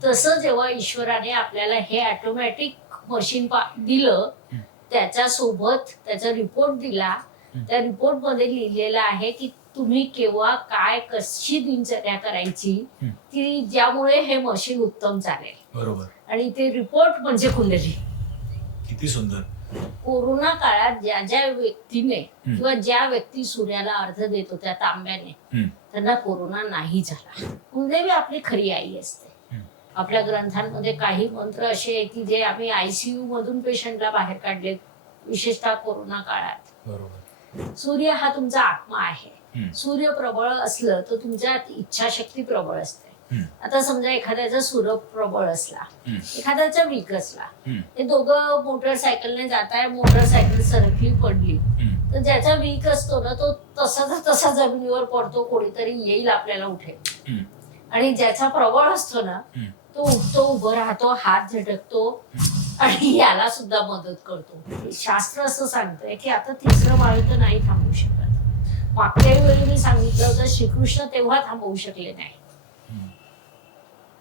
तसं जेव्हा ईश्वराने आपल्याला हे ऑटोमॅटिक मशीन दिलं, त्याच्या सोबत त्याचा रिपोर्ट दिला, त्या रिपोर्ट मध्ये लिहिलेलं आहे की तुम्ही केव्हा काय कशी दिनचर्या करायची की ज्यामुळे हे मशीन उत्तम चालेल. बरोबर. आणि ते रिपोर्ट म्हणजे कुंडली. किती सुंदर. कोरोना काळात ज्या ज्या व्यक्तीने किंवा ज्या व्यक्ती सूर्याला अर्घ देतो त्या तांब्याने, त्यांना कोरोना नाही झाला. कुलदेवी आपली खरी आई असते. आपल्या ग्रंथांमध्ये काही मंत्र असे आहे की जे आम्ही ICU मधून पेशंटला बाहेर काढले, विशेषतः कोरोना काळात. बरोबर. सूर्य हा तुमचा आत्मा आहे. सूर्य प्रबळ असलं तर तुमच्यात इच्छाशक्ती प्रबळ असते. आता समजा एखाद्याचा सूर्य प्रबळ असला, एखाद्याचा वीक असला, हे दोघं मोटरसायकलने जाताय, मोटरसायकल सरकली पडली, तर ज्याचा वीक असतो ना तो तसा जमिनीवर पडतो, कोणीतरी येईल आपल्याला उठेल. आणि ज्याचा प्रबळ असतो ना तो उठतो, उभं राहतो, हात झटकतो आणि याला सुद्धा मदत करतो. शास्त्र असं सांगतंय की आता तिसरं बाळ तर नाही थांबवू शकत. मागच्या वेळी मी सांगितलं होतं श्रीकृष्ण तेव्हा थांबवू शकले नाही.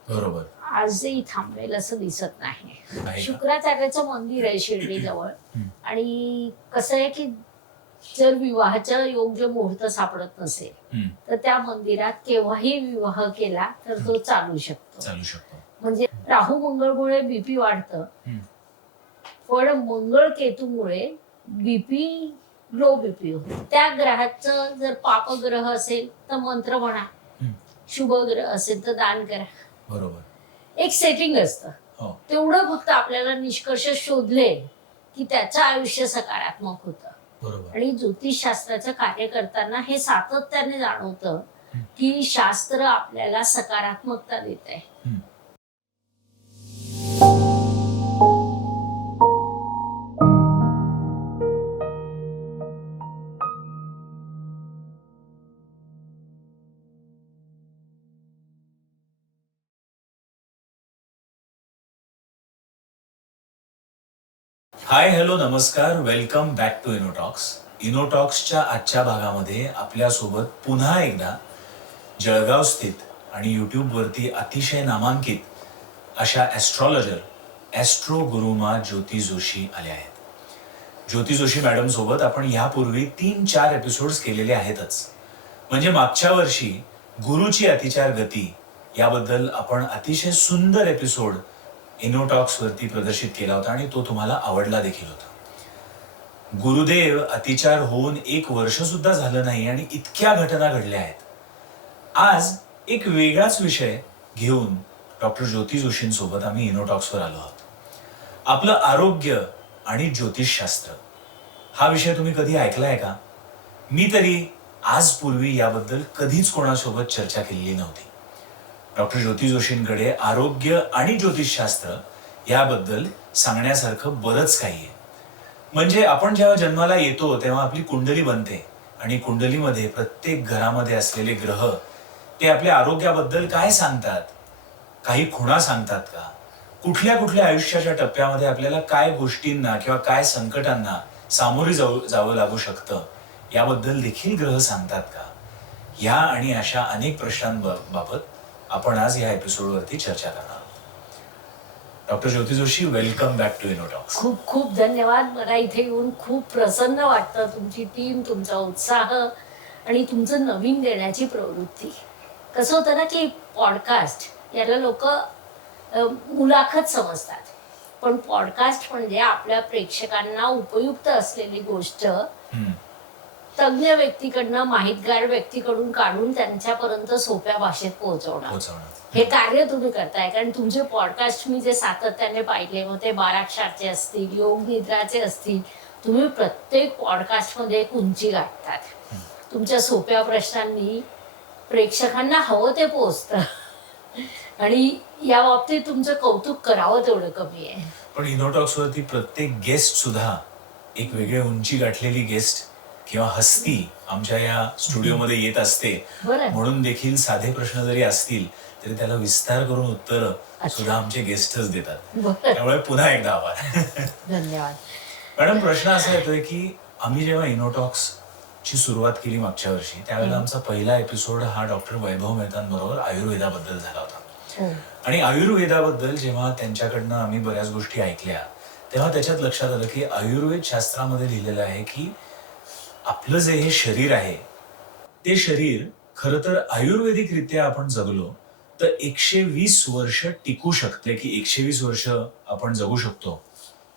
बरोबर. आजही थांबेल असं दिसत नाही. शुक्राचार्याचं मंदिर आहे शिर्डीजवळ. आणि कसं आहे की जर विवाहाचा योग्य मुहूर्त सापडत नसेल तर त्या मंदिरात केव्हाही विवाह केला तर तो चालू शकतो. म्हणजे राहू मंगळमुळे बीपी वाढतं, पण मंगळ केतूमुळे बीपी लो बीपी होतो. त्या ग्रहाचं जर पापग्रह असेल तर मंत्र म्हणा, शुभ ग्रह असेल तर दान करा. बरोबर. एक सेटिंग असतं. तेवढं फक्त आपल्याला निष्कर्ष शोधले की त्याचं आयुष्य सकारात्मक होतं. आणि ज्योतिषशास्त्राचं कार्य करताना हे सातत्याने जाणवतं की शास्त्र आपल्याला सकारात्मकता देत आहे. हाय, हॅलो, नमस्कार, वेलकम बॅक टू इनोटॉक्स. इनोटॉक्सच्या आजच्या भागामध्ये आपल्यासोबत पुन्हा एकदा जळगाव स्थित आणि यूट्यूबवरती अतिशय नामांकित अशा ॲस्ट्रॉलॉजर ॲस्ट्रो गुरुमा ज्योती जोशी आल्या आहेत. ज्योती जोशी मॅडम सोबत आपण यापूर्वी 3-4 एपिसोड्स केलेले आहेतच. म्हणजे मागच्या वर्षी गुरुची अतिचार गती याबद्दल आपण अतिशय सुंदर एपिसोड इनोटॉक्स वरती प्रदर्शित केला होता आणि तो तुम्हाला आवडला देखील होता. गुरुदेव अतिचार होऊन 1 वर्ष सुद्धा झालं नाही आणि इतक्या घटना घडल्या आहेत. आज एक वेगळाच विषय घेऊन डॉक्टर ज्योती जोशींसोबत आम्ही इनोटॉक्सवर आलो आहोत. आपलं आरोग्य आणि ज्योतिषशास्त्र हा विषय तुम्ही कधी ऐकलाय का? मी तरी आज पूर्वी याबद्दल कधीच कोणासोबत चर्चा केलेली नव्हती. डॉक्टर ज्योती जोशींकडे आरोग्य आणि ज्योतिषशास्त्र याबद्दल सांगण्यासारखं बरंच काही आहे. म्हणजे आपण जेव्हा जन्माला येतो तेव्हा आपली कुंडली बनते आणि कुंडलीमध्ये प्रत्येक घरामध्ये असलेले ग्रह ते आपल्या आरोग्याबद्दल काय सांगतात, काही खुणा सांगतात का, कुठल्या कुठल्या आयुष्याच्या टप्प्यामध्ये आपल्याला काय गोष्टींना किंवा काय संकटांना सामोरे जावं लागू शकतं याबद्दल देखील ग्रह सांगतात का, या आणि अशा अनेक प्रश्नांबाबत आपण आज या एपिसोडवरती चर्चा करणार आहोत. Doctor Jyoti Joshi, welcome back to Innotalks. खूप खूप धन्यवाद. मला इथे येऊन खूप प्रसन्न वाटतं. तुमची टीम, तुमचा उत्साह आणि तुमचं नवीन देण्याची प्रवृत्ती. कसं होतं ना की पॉडकास्ट याला लोक मुलाखत समजतात, पण पॉडकास्ट म्हणजे आपल्या प्रेक्षकांना उपयुक्त असलेली गोष्ट तज्ञ व्यक्तीकडनं, माहितगार व्यक्तीकडून काढून त्यांच्यापर्यंत सोप्या भाषेत पोहोचवणं. हे कार्य तुम्ही करताय. कारण तुमचे पॉडकास्ट मी जे सातत्याने पाहिले, मग ते 12 क्षारचे असतील, योग निद्राचे असतील, तुम्ही प्रत्येक पॉडकास्ट मध्ये एक उंची गाठतात. तुमच्या सोप्या प्रश्नांनी प्रेक्षकांना हवं ते पोहोचतं आणि या बाबतीत तुमचं कौतुक करावं तेवढं कमी आहे. पण इनोटॉक्स वरती प्रत्येक गेस्ट सुद्धा एक वेगळी उंची गाठलेली गेस्ट किंवा हस्ती आमच्या या स्टुडिओमध्ये येत असते. म्हणून देखील साधे प्रश्न जरी असतील तरी त्याला विस्तार करून उत्तर सुद्धा आमचे गेस्टच देतात. त्यामुळे पुन्हा एकदा आभार. धन्यवाद. मॅडम, प्रश्न असा येतोय की आम्ही जेव्हा इनोटॉक्स ची सुरुवात केली मागच्या वर्षी, त्यावेळेला आमचा पहिला एपिसोड हा डॉक्टर वैभव मेहतांबरोबर आयुर्वेदाबद्दल झाला होता. आणि आयुर्वेदाबद्दल जेव्हा त्यांच्याकडनं आम्ही बऱ्याच गोष्टी ऐकल्या तेव्हा त्याच्यात लक्षात आलं की आयुर्वेद शास्त्रामध्ये लिहिलेलं आहे की आपलं जे हे शरीर आहे ते शरीर खरं तर आयुर्वेदिकरित्या आपण जगलो तर 120 वर्ष टिकू शकते की 120 वर्ष आपण जगू शकतो.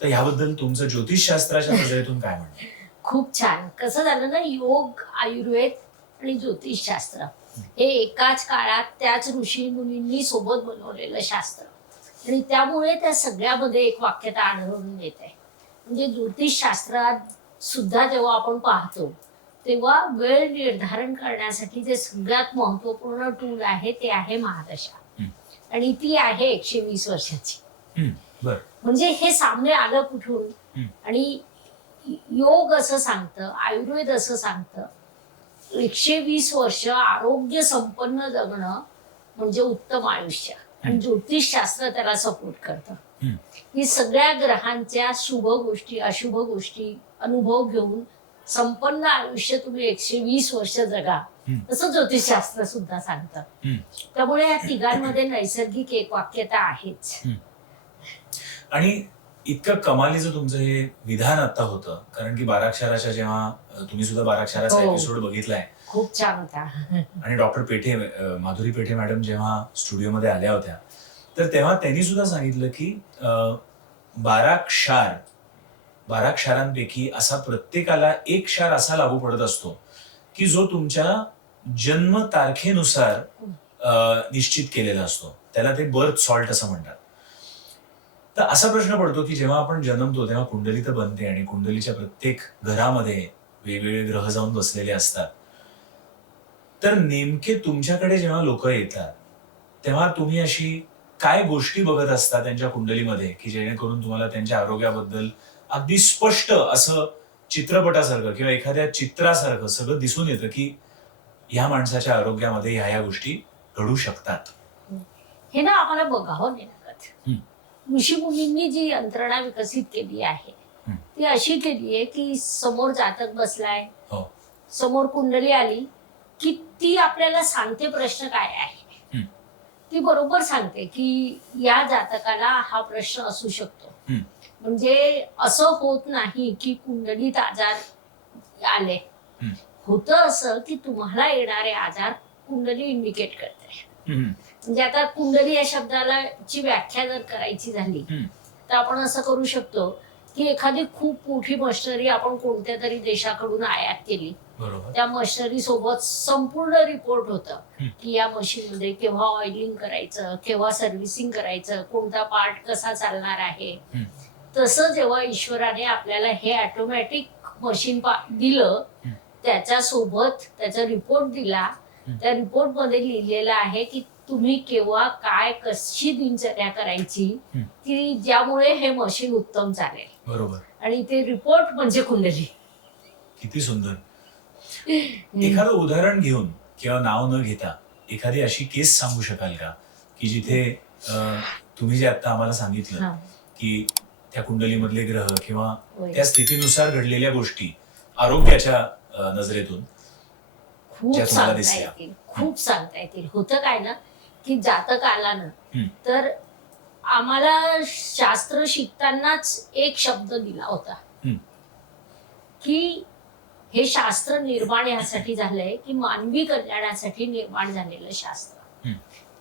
तर ह्याबद्दल तुमचं ज्योतिषशास्त्राच्या नजरेतून काय म्हणणं? खूप छान. कसं झालं ना, योग, आयुर्वेद आणि ज्योतिषशास्त्र हे एकाच काळात त्याच ऋषी मुनींनी सोबत बनवलेलं शास्त्र आणि त्यामुळे त्या सगळ्यामध्ये एक वाक्यता आढळून येते. म्हणजे ज्योतिषशास्त्रात सुद्धा जेव्हा आपण पाहतो तेव्हा वेळ निर्धारण करण्यासाठी जे सगळ्यात महत्वपूर्ण टूल आहे ते आहे महादशा आणि ती आहे 120 वर्षाची. बर. म्हणजे हे सामने आलं कुठून आणि योग असं सांगतं, आयुर्वेद असं सांगतं, 120 वर्ष आरोग्य संपन्न जगणं म्हणजे उत्तम आयुष्य आणि ज्योतिषशास्त्र त्याला सपोर्ट करतं. ही सगळ्या ग्रहांच्या शुभ गोष्टी अशुभ गोष्टी अनुभव घेऊन संपन्न आयुष्य तुम्ही 120 वर्ष जगा असं ज्योतिषशास्त्र सुद्धा सांगतं. त्यामुळे या तिघांमध्ये नैसर्गिक एक वाक्यता आहेच. आणि इतकं कमालीचं तुमचं हे विधान आता होतं कारण की बाराक्षराच्या जेव्हा तुम्ही सुद्धा बाराक्षराचा हो. एपिसोड बघितलाय खूप छान होता. आणि डॉक्टर पेठे माधुरी पेठे मॅडम जेव्हा स्टुडिओमध्ये आल्या होत्या तर तेव्हा त्यांनी सुद्धा सांगितलं की 12 क्षारांपैकी असा प्रत्येकाला एक क्षार असा लागू पडत असतो की जो तुमच्या जन्म तारखेनुसार निश्चित केलेला असतो. त्याला ते बर्थ सॉल्ट असं म्हणतात. तर असा प्रश्न पडतो की जेव्हा आपण जन्मतो तेव्हा कुंडली तर बनते आणि कुंडलीच्या प्रत्येक घरामध्ये वेगवेगळे ग्रह जाऊन बसलेले असतात. तर नेमके तुमच्याकडे जेव्हा लोक येतात तेव्हा तुम्ही अशी काय गोष्टी बघत असता त्यांच्या कुंडलीमध्ये की जेणेकरून तुम्हाला त्यांच्या आरोग्याबद्दल अगदी स्पष्ट असं चित्रपटासारखं किंवा एखाद्या चित्रासारखं सगळं दिसून येतं की ह्या माणसाच्या आरोग्यामध्ये ह्या गोष्टी घडू शकतात? हे ना आम्हाला बघावं नाही लागत. ऋषी मुनींनी जी यंत्रणा विकसित केली आहे ती अशी केली आहे की समोर जातक बसलाय, हो. समोर कुंडली आली की ती आपल्याला सांगते प्रश्न काय आहे. ती बरोबर सांगते की या जातकाला हा प्रश्न असू शकतो. म्हणजे असं होत नाही की कुंडलीत आजार आले. होतं असं की तुम्हाला येणारे आजार कुंडली इंडिकेट करते. म्हणजे आता कुंडली या शब्दाला ची व्याख्या जर करायची झाली तर आपण असं करू शकतो की एखादी खूप मोठी मशिनरी आपण कोणत्या तरी देशाकडून आयात केली. त्या मशिनरी सोबत संपूर्ण रिपोर्ट होतं की या मशीन मध्ये केव्हा ऑइलिंग करायचं, केव्हा सर्व्हिसिंग करायचं, कोणता पार्ट कसा चालणार आहे. तसं जेव्हा ईश्वराने आपल्याला हे ऑटोमॅटिक मशीन दिलं त्याच्यासोबत त्याचा रिपोर्ट दिला. त्या रिपोर्ट मध्ये लिहिलेलं आहे की तुम्ही केव्हा काय कशी दिनचर्या करायची की ज्यामुळे हे मशीन उत्तम चालेल. बरोबर. आणि ते रिपोर्ट म्हणजे कुंडली. किती सुंदर. एखादं उदाहरण घेऊन किंवा नाव न घेता एखादी अशी केस सांगू शकाल का की जिथे तुम्ही जे आता आम्हाला सांगितलं की त्या कुंडलीमधले ग्रह किंवा त्या स्थितीनुसार घडलेल्या गोष्टी आरोग्याच्या नजरेतून खूप सांगता येतील, खूप सांगता येतील. होतं काय ना की जातक आला ना तर आम्हाला शास्त्र शिकतानाच एक शब्द दिला होता की हे शास्त्र निर्माण यासाठी झालंय की मानवी कल्याणासाठी निर्माण झालेलं शास्त्र.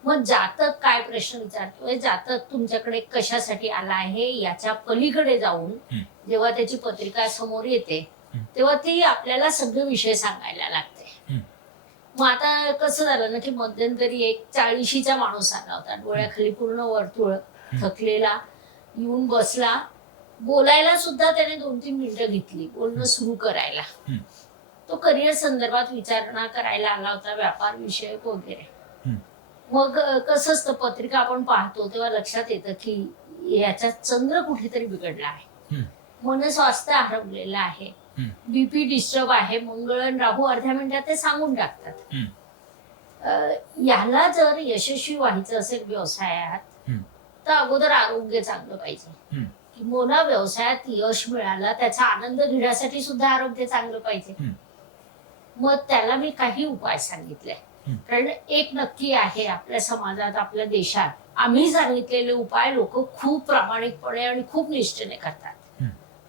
मग जातक काय प्रश्न विचारतोय, जातक तुमच्याकडे कशासाठी आला आहे याच्या पलीकडे जाऊन जेव्हा त्याची पत्रिका समोर येते तेव्हा ती आपल्याला सगळे विषय सांगायला लागते. मग आता कसं झालं ना की मध्यंतरी एक 40शीचा माणूस आला होता, डोळ्याखाली पूर्ण वर्तुळ, थकलेला, येऊन बसला. बोलायला सुद्धा त्याने 2-3 मिनिटं घेतली बोलणं सुरू करायला. तो करिअर संदर्भात विचारणा करायला आला होता, व्यापार विषयक वगैरे. मग कसं असतं पत्रिका आपण पाहतो तेव्हा लक्षात येतं की याचा चंद्र कुठेतरी बिघडला आहे, मनस्वास्थ्य हरवलेलं आहे, बीपी डिस्टर्ब आहे. मंगळ आणि राहू अर्ध्या मिनिटात ते सांगून टाकतात. याला जर यशस्वी व्हायचं असेल व्यवसायात तर अगोदर आरोग्य चांगलं पाहिजे. किंवा व्यवसायात यश मिळालं त्याचा आनंद घेण्यासाठी सुद्धा आरोग्य चांगलं पाहिजे. मग त्याला मी काही उपाय सांगितले. कारण एक नक्की आहे आपल्या समाजात आपल्या देशात आम्ही सांगितलेले उपाय लोक खूप प्रामाणिकपणे आणि खूप निष्ठेने करतात.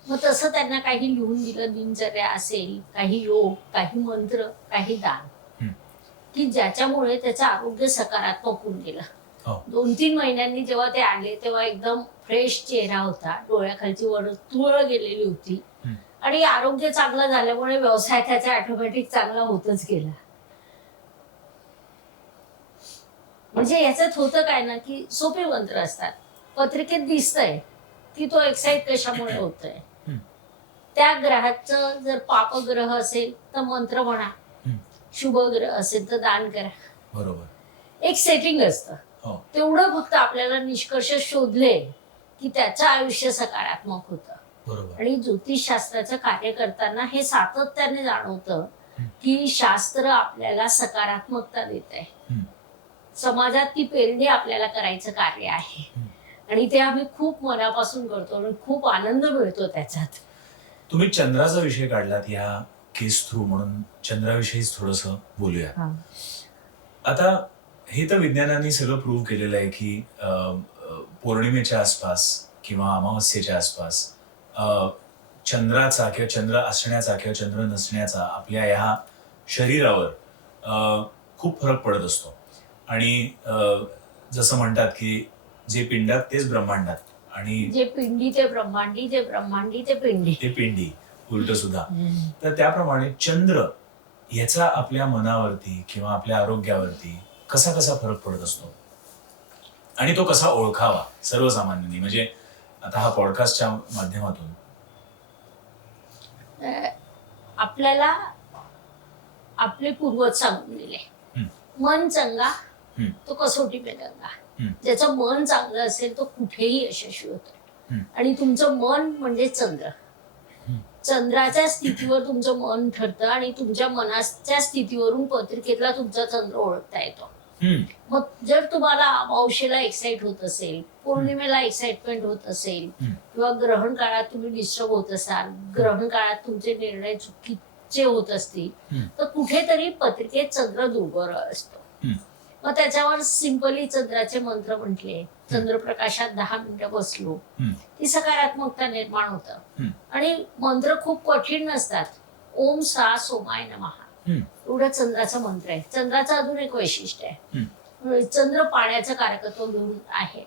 मग तसं त्यांना काही लिहून दिलं, दिनचर्या असेल, काही योग, काही मंत्र, काही दान, की ज्याच्यामुळे त्याचं आरोग्य सकारात्मक होऊन गेलं. 2-3 महिन्यांनी जेव्हा ते आले तेव्हा एकदम फ्रेश चेहरा होता, डोळ्याखालची वर्तुळ गेलेली होती आणि आरोग्य चांगलं झाल्यामुळे व्यवसाय त्याचा ऑटोमॅटिक चांगला होतच गेला. म्हणजे याच्यात होतं काय ना, की सोपे मंत्र असतात. पत्रिकेत दिसतंय की तो एक्साइट कशामुळे होतोय. त्या ग्रहाचं जर पापग्रह असेल तर मंत्र म्हणा, शुभ ग्रह असेल तर दान करा. बरोबर. एक सेटिंग असतं. तेवढं फक्त आपल्याला निष्कर्ष शोधले की त्याचं आयुष्य सकारात्मक होतं. बरोबर. आणि ज्योतिषशास्त्राचं कार्य करताना हे सातत्याने जाणवतं की शास्त्र आपल्याला सकारात्मकता देत आहे. समाजात ती पेरणी आपल्याला करायचं कार्य आहे आणि ते आम्ही खूप मनापासून करतो आणि खूप आनंद मिळतो त्याच्यात. तुम्ही चंद्राचा विषय काढलात या केस थ्रू, म्हणून चंद्राविषयीच थोडस बोलूया. आता हे तर विज्ञानाने सगळं प्रूव्ह केलेलं आहे की पौर्णिमेच्या आसपास किंवा अमावस्येच्या आसपास चंद्राचा किंवा चंद्र असण्याचा किंवा चंद्र नसण्याचा आपल्या ह्या शरीरावर खूप फरक पडत असतो. आणि जसं म्हणतात की जे पिंडात तेच ब्रह्मांडात, आणि जे पिंडी ते ब्रह्मांडी, जे ब्रह्मांडी ते पिंडी, ते पिंडी उलट सुद्धा. तर त्याप्रमाणे चंद्र याचा आपल्या मनावरती किंवा आपल्या आरोग्यावरती कसा कसा फरक पडत असतो आणि तो कसा ओळखावा सर्वसामान्यांनी, म्हणजे आता हा पॉडकास्टच्या माध्यमातून आपल्याला आपले पूर्वज सांगून दिले, मन चंगा तो कसोटी पे गंगा. ज्याचं मन चांगलं असेल तो कुठेही यशस्वी होतो. आणि तुमचं मन म्हणजे चंद्र. चंद्राच्या स्थितीवर तुमचं मन ठरतं आणि तुमच्या मनाच्या स्थितीवरून पत्रिकेतला तुमचा चंद्र ओळखता येतो. मग जर तुम्हाला अमावस्येला एक्साइट होत असेल, पौर्णिमेला एक्साइटमेंट होत असेल, किंवा ग्रहण काळात तुम्ही डिस्टर्ब होत असाल, ग्रहण काळात तुमचे निर्णय चुकीचे होत असतील, तर कुठेतरी पत्रिकेत चंद्र दुर्बळ असतो. मग त्याच्यावर सिंपली चंद्राचे मंत्र म्हटले, चंद्रप्रकाशात 10 मिनिटं बसलो, ती सकारात्मकता निर्माण होतं. आणि मंत्र खूप कठीण नसतात. ओम सा सोमाय नमः एवढं चंद्राचं मंत्र आहे. चंद्राचं अजून एक वैशिष्ट्य आहे, चंद्र पाण्याचं कारकत्व घेऊन आहे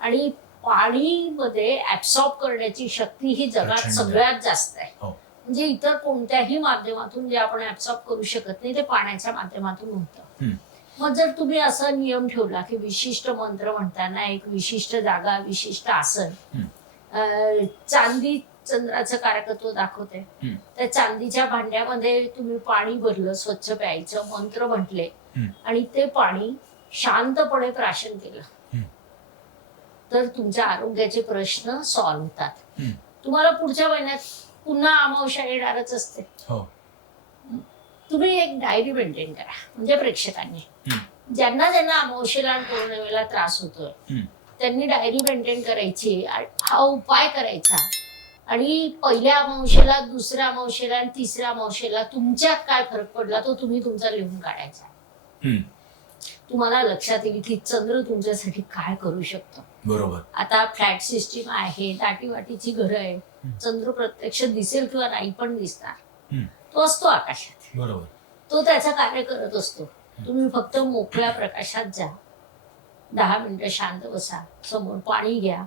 आणि पाणीमध्ये ऍब्सॉर्ब करण्याची शक्ती ही जगात सगळ्यात जास्त आहे. म्हणजे इतर कोणत्याही माध्यमातून जे आपण ऍब्सॉर्ब करू शकत नाही ते पाण्याच्या माध्यमातून होतं. मग जर तुम्ही असा नियम ठेवला की विशिष्ट मंत्र म्हणताना एक विशिष्ट जागा, विशिष्ट आसन, चांदी चंद्राचं कारकत्व दाखवते, त्या चांदीच्या भांड्यामध्ये तुम्ही पाणी भरलं, स्वच्छ प्यायचं, मंत्र म्हटले आणि ते पाणी शांतपणे प्राशन केलं तर तुमच्या आरोग्याचे प्रश्न सॉल्व्ह होतात. तुम्हाला पुढच्या महिन्यात पुन्हा अमावस्या येणारच असते. तुम्ही एक डायरी मेंटेन करा. म्हणजे प्रेक्षकांनी ज्यांना ज्यांना अमावस्येला आणि पौर्णिमेला त्रास होतोय त्यांनी डायरी मेंटेन करायची, हा उपाय करायचा आणि पहिल्या अमावस्येला, दुसऱ्या अमावस्येला आणि तिसऱ्या अमावस्येला तुमच्यात काय फरक पडला तो तुम्ही तुमचा लिहून काढायचा. तुम्हाला लक्षात येईल की चंद्र तुमच्यासाठी काय करू शकतो. बरोबर. आता फ्लॅट सिस्टीम आहे, दाटीवाटीची घरं आहे, चंद्र प्रत्यक्ष दिसेल किंवा नाही पण दिसणार, तो असतो आकाशात. बरोबर. तो त्याचं कार्य करत असतो. तुम्ही फक्त मोकळ्या प्रकाशात जा, 10 मिनिटं शांत बसा, समोर पाणी घ्या,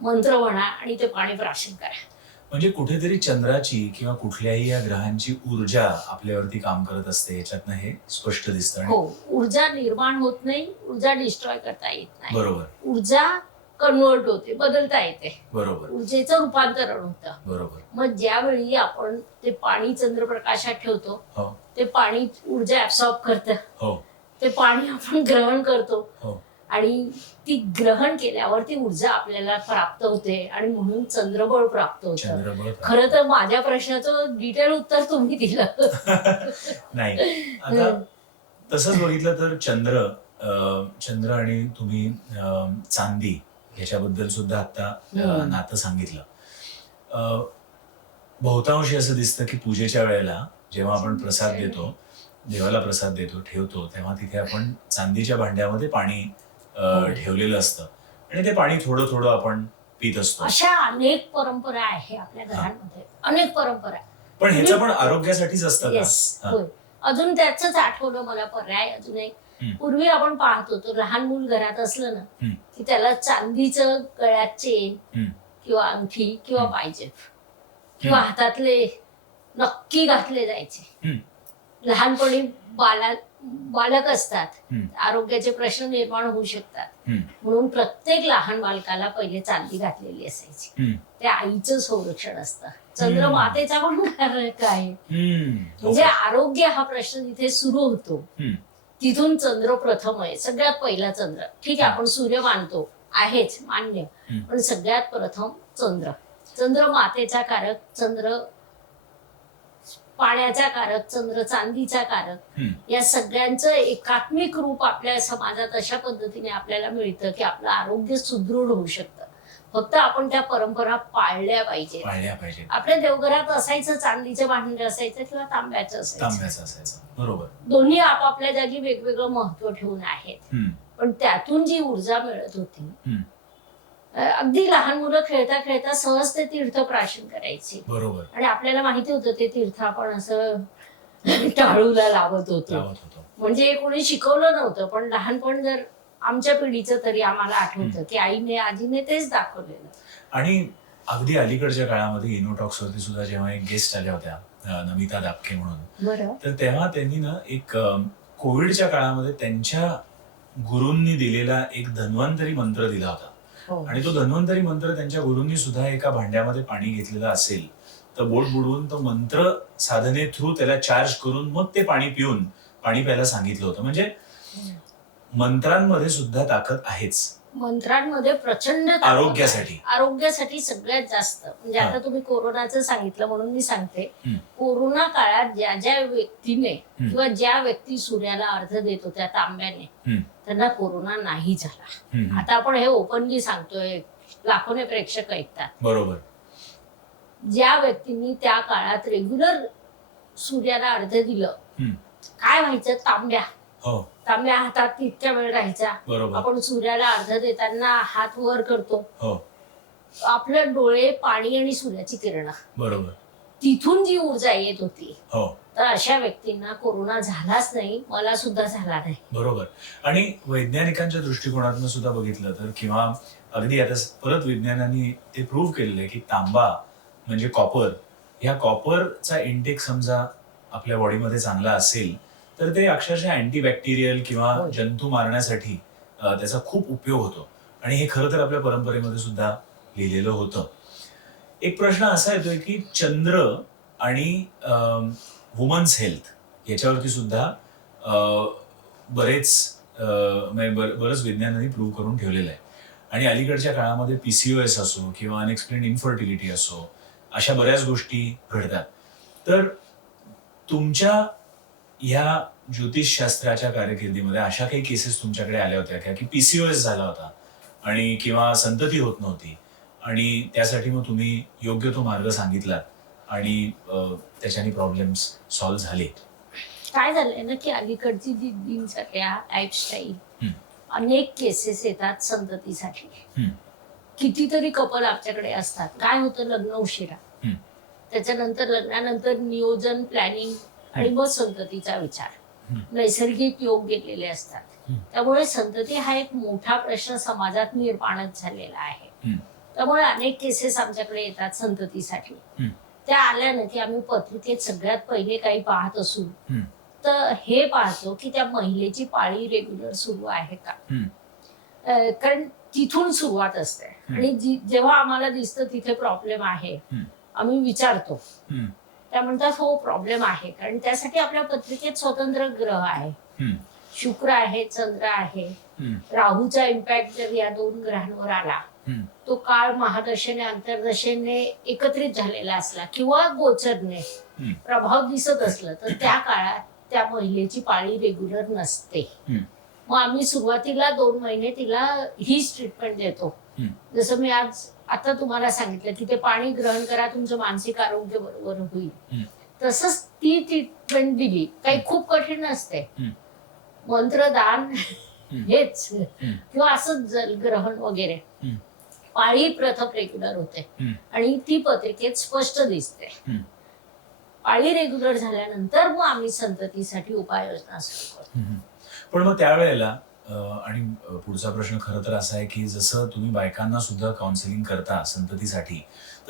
मंत्र म्हणा आणि ते पाणी प्राशन करा. म्हणजे कुठेतरी चंद्राची किंवा कुठल्याही या ग्रहांची ऊर्जा आपल्यावरती काम करत असते, याच्यातनं हे स्पष्ट दिसतं. हो, ऊर्जा निर्माण होत नाही, ऊर्जा डिस्ट्रॉय करता येत नाही. बरोबर. ऊर्जा कन्वर्ट होते, बदलता येते. बरोबर. ऊर्जेचं रूपांतरण होतं. बरोबर. मग ज्यावेळी आपण ते पाणी चंद्रप्रकाशात ठेवतो, ते पाणी ऊर्जा ऍब्सॉर्ब करतं, ते पाणी आपण ग्रहण करतो आणि ती ग्रहण केल्यावर ती ऊर्जा आपल्याला प्राप्त होते आणि म्हणून चंद्रबळ प्राप्त होतं. खरं तर माझ्या प्रश्नाचं डिटेल उत्तर तुम्ही दिलं नाही. आता तसंच बघितलं तर चंद्र आणि तुम्ही चांदी याच्याबद्दल सुद्धा आता नातं सांगितलं. बहुतांशी असं दिसतं की पूजेच्या वेळेला जेव्हा आपण प्रसाद देतो, देवाला प्रसाद देतो, ठेवतो, तेव्हा तिथे आपण चांदीच्या भांड्यामध्ये पाणी ठेवलेलं असतं आणि ते पाणी थोडं थोडं आपण पित असतो. अशा अनेक परंपरा आहे आपल्या घरांमध्ये, अनेक परंपरा. पण ह्याचं पण आरोग्यासाठीच असतं येस, का? होय. अजून त्याच आठवलं मला पर्याय अजून एक. पूर्वी आपण पाहत होतो लहान मूल घरात असलं ना की त्याला चांदीचं गळ्यात चेन किंवा अंगठी किंवा पायजेब किंवा हातातले नक्की घातले जायचे. लहानपणी बालक असतात, आरोग्याचे प्रश्न निर्माण होऊ शकतात, म्हणून प्रत्येक लहान बालकाला पहिले चांदी घातलेली असायची. ते आईचं संरक्षण असतं. चंद्रमातेचा पण कारक आहे. म्हणजे आरोग्य हा प्रश्न जिथे सुरू होतो तिथून चंद्र प्रथम आहे. सगळ्यात पहिला चंद्र. ठीक आहे, आपण सूर्य मानतो आहेच, मान्य, पण सगळ्यात प्रथम चंद्र मातेचा कारक, चंद्र पाण्याचा कारक, चंद्र चांदीचा कारक. या सगळ्यांचं एकात्मिक रूप आपल्या समाजात अशा पद्धतीने आपल्याला मिळतं की आपलं आरोग्य सुदृढ होऊ शकतं. फक्त आपण त्या परंपरा पाळल्या पाहिजे. आपल्या देवघरात असायचं चांदीचं भांड असायचं किंवा तांब्याचं असायचं. बरोबर. दोन्ही आपापल्या जागी वेगवेगळं महत्व ठेवून आहेत. पण त्यातून जी ऊर्जा मिळत होती, अगदी लहान मुलं खेळता खेळता सहज ते तीर्थ प्राशन करायची. बरोबर. आणि आपल्याला माहिती होतं ते तीर्थ आपण असं टाळूला लावत होतो. म्हणजे कोणी शिकवलं नव्हतं, पण लहानपण जर आमच्या पिढीचं तरी आम्हाला आठवतं की आईने आजीने तेच दाखवलेलं. आणि अगदी अलीकडच्या काळामध्ये इनोटॉक्स वरती सुद्धा जेव्हा एक गेस्ट आल्या होत्या, नमिता दापके म्हणून, तर तेव्हा त्यांनी ना एक कोविडच्या काळामध्ये त्यांच्या गुरूंनी दिलेला एक धन्वंतरी मंत्र दिला होता. आणि तो धन्वंतरी मंत्र त्यांच्या गुरूंनी सुद्धा एका भांड्यामध्ये पाणी घेतलेलं असेल तर बोट बुडवून तो मंत्र साधने थ्रू त्याला चार्ज करून मग ते पाणी पिऊन पाणी प्यायला सांगितलं होतं. म्हणजे मंत्रांमध्ये सुद्धा ताकद आहेच. मंत्रांमध्ये प्रचंड आरोग्यासाठी सगळ्यात जास्त. म्हणजे आता तुम्ही कोरोनाचं सांगितलं म्हणून मी सांगते, कोरोना काळात ज्या ज्या व्यक्तीने किंवा ज्या व्यक्ती सूर्याला अर्घ देत होत्या तांब्याने, त्यांना कोरोना नाही झाला. आता आपण हे ओपनली सांगतोय, लाखोने प्रेक्षक ऐकतात. बरोबर. ज्या व्यक्तींनी त्या काळात रेग्युलर सूर्याला अर्घ दिलं, काय व्हायचं, तांब्या हातात तितक्या वेळ राहायचा. आपण सूर्याला अर्घ देताना हात वर करतो, आपले डोळे, पाणी आणि सूर्याची किरण, बरोबर, तिथून जी ऊर्जा येत होती, तर अशा व्यक्तींना कोरोना झालाच नाही, मला सुद्धा झाला नाही. बरोबर. आणि वैज्ञानिकांच्या दृष्टिकोनातून सुद्धा बघितलं तर, किंवा अगदी आता परत विज्ञानाने ते प्रूव्ह केलेलं आहे की तांबा म्हणजे कॉपर, ह्या कॉपरचा इंटेक समजा आपल्या बॉडीमध्ये चांगला असेल तर ते अक्षरशः अँटीबॅक्टेरियल किंवा जंतू मारण्यासाठी त्याचा खूप उपयोग होतो. आणि हे खरं तर आपल्या परंपरेमध्ये सुद्धा लिहिलेलं होतं. एक प्रश्न असा येतोय की चंद्र आणि वुमन्स हेल्थ याच्यावरती सुद्धा बरंच विज्ञानाने प्रूव्ह करून ठेवलेलं आहे. आणि अलीकडच्या काळामध्ये PCOS असो किंवा अनएक्सप्लेन्ड इन्फर्टिलिटी असो, अशा बऱ्याच गोष्टी घडतात. तर तुमच्या ह्या ज्योतिषशास्त्राच्या कारकिर्दीमध्ये अशा काही केसेस तुमच्याकडे आल्या होत्या का की PCOS झाला होता आणि किंवा संतती होत नव्हती आणि त्यासाठी मग तुम्ही योग्य तो मार्ग सांगितलात आणि त्याच्याने प्रॉब्लेम्स सॉल्व्ह झाले? काय झालंय ना की अलीकडची जी दिनचर्या, लाईफस्टाईल, अनेक केसेस येतात संततीसाठी. कितीतरी कपल आमच्याकडे असतात. काय होतं, लग्न उशिरा, त्याच्यानंतर लग्नानंतर नियोजन, प्लॅनिंग आणि मग संततीचा विचार, नैसर्गिक योग गेलेले असतात. त्यामुळे संतती हा एक मोठा प्रश्न समाजात निर्माणच झालेला आहे. त्यामुळे अनेक केसेस आमच्याकडे येतात संततीसाठी. त्या आल्या ना की आम्ही पत्रिकेत सगळ्यात पहिले काही पाहत असू तर हे पाहतो की त्या महिलेची पाळी रेग्युलर सुरू आहे का, कारण तिथून सुरुवात असते. आणि जेव्हा आम्हाला दिसतं तिथे प्रॉब्लेम आहे, आम्ही विचारतो. त्या म्हणतात हो प्रॉब्लेम आहे, कारण त्यासाठी आपल्या पत्रिकेत स्वतंत्र ग्रह आहे, शुक्र आहे, चंद्र आहे. राहूचा इम्पॅक्ट जर या दोन ग्रहांवर आला, तो काळ महादशेने अंतर्दशेने एकत्रित झालेला असला किंवा गोचरने प्रभाव दिसत असलं तर त्या काळात त्या महिलेची पाळी रेग्युलर नसते. मग आम्ही सुरुवातीला 2 महिने तिला हीच ट्रीटमेंट देतो. जसं मी आता तुम्हाला सांगितलं की ते पाणी ग्रहण करा, तुमचं मानसिक आरोग्य बरोबर होईल, तसंच ती ट्रीटमेंट दिली. काही खूप कठीण नसते. मंत्रदान हेच किंवा असंच जलग्रहण वगैरे पाळी प्रथम रेग्युलर होते आणि ती पत्रिकेत स्पष्ट दिसते. पाळी रेग्युलर झाल्यानंतर मग आम्ही संततीसाठी उपाययोजना सुरू करतो. पण मग त्यावेळेला आणि पुढचा प्रश्न खरं तर असा आहे की जसं तुम्ही बायकांना सुद्धा काउन्सिलिंग करता संततीसाठी,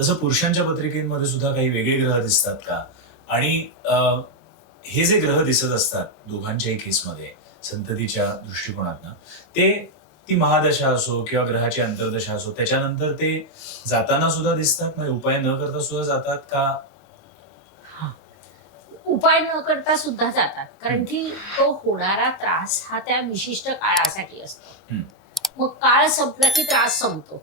तसं पुरुषांच्या पत्रिकेमध्ये सुद्धा काही वेगळे ग्रह दिसतात का? आणि हे जे ग्रह दिसत असतात दोघांच्याही केसमध्ये संततीच्या दृष्टिकोनातनं, ती महादशा असो किंवा ग्रहाची अंतर्दशा असो, त्याच्यानंतर ते जाताना सुद्धा दिसतात, म्हणजे उपाय न करता सुद्धा जातात का? उपाय न करता सुद्धा जातात, कारण की तो होणारा त्रास हा त्या विशिष्ट काळासाठी असतो. मग काळ संपला की त्रास संपतो.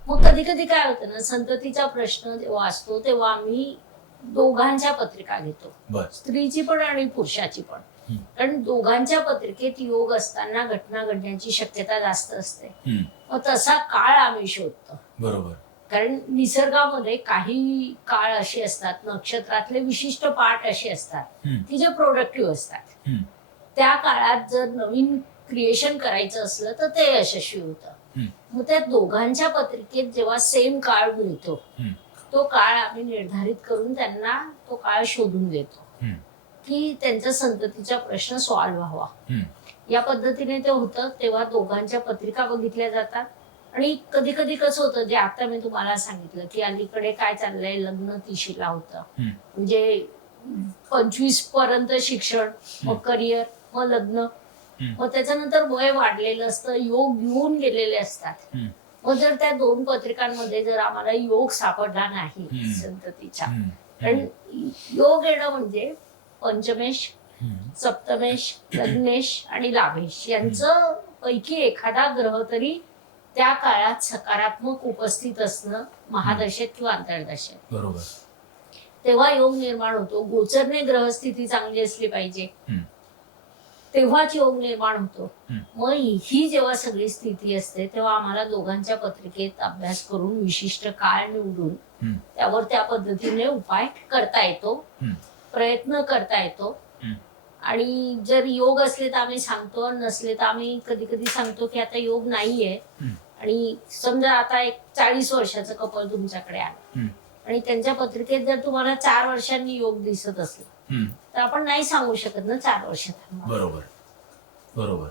मग कधी कधी काय होतं ना, संततीचा प्रश्न जेव्हा असतो तेव्हा आम्ही दोघांच्या पत्रिका घेतो, स्त्रीची पण आणि पुरुषाची पण. कारण दोघांच्या पत्रिकेत योग असताना घटना घडण्याची शक्यता जास्त असते. मग तसा काळ आम्ही शोधतो. बरोबर. कारण निसर्गामध्ये काही काळ असे असतात, नक्षत्रातले विशिष्ट पार्ट असे असतात की जे प्रोडक्टिव्ह असतात. त्या काळात जर नवीन क्रिएशन करायचं असलं तर ते यशस्वी होतं. मग त्या दोघांच्या पत्रिकेत जेव्हा सेम काळ मिळतो, तो काळ आम्ही निर्धारित करून त्यांना तो काळ शोधून देतो की त्यांच्या संततीचा प्रश्न सॉल्व्ह व्हावा. या पद्धतीने ते होतं. तेव्हा दोघांच्या पत्रिका बघितल्या जातात. आणि कधी कधी कसं होतं, जे आता मी तुम्हाला सांगितलं की अलीकडे काय चाललंय, लग्न 30ला होतं, म्हणजे 25 पर्यंत शिक्षण, मग करिअर, मग लग्न, मग त्याच्यानंतर वय वाढलेलं असतं, योग येऊन गेलेले असतात. मग जर त्या 2 पत्रिकांमध्ये जर आम्हाला योग सापडला नाही संततीचा, कारण योग येणं म्हणजे पंचमेश, सप्तमेश, लग्नेश आणि लाभेश यांचं पैकी एखादा ग्रह तरी त्या काळात सकारात्मक उपस्थित असणं, महादशेत किंवा अंतर्दशेत. बरोबर. तेव्हा योग निर्माण होतो. गोचरने ग्रहस्थिती चांगली असली पाहिजे, तेव्हाच योग निर्माण होतो. मग ही जेव्हा सगळी स्थिती असते तेव्हा आम्हाला दोघांच्या पत्रिकेत अभ्यास करून विशिष्ट काळ निवडून त्यावर त्या पद्धतीने उपाय करता येतो, प्रयत्न करता येतो. आणि जर योग असले तर आम्ही सांगतो, नसले तर आम्ही कधी कधी सांगतो की आता योग नाहीये. आणि समजा आता एक 40 वर्षाचं कपल तुमच्याकडे आलं आणि त्यांच्या पत्रिकेत जर तुम्हाला 4 वर्षांनी योग दिसत असले तर आपण नाही सांगू शकत ना 4 वर्षात. बरोबर बरोबर.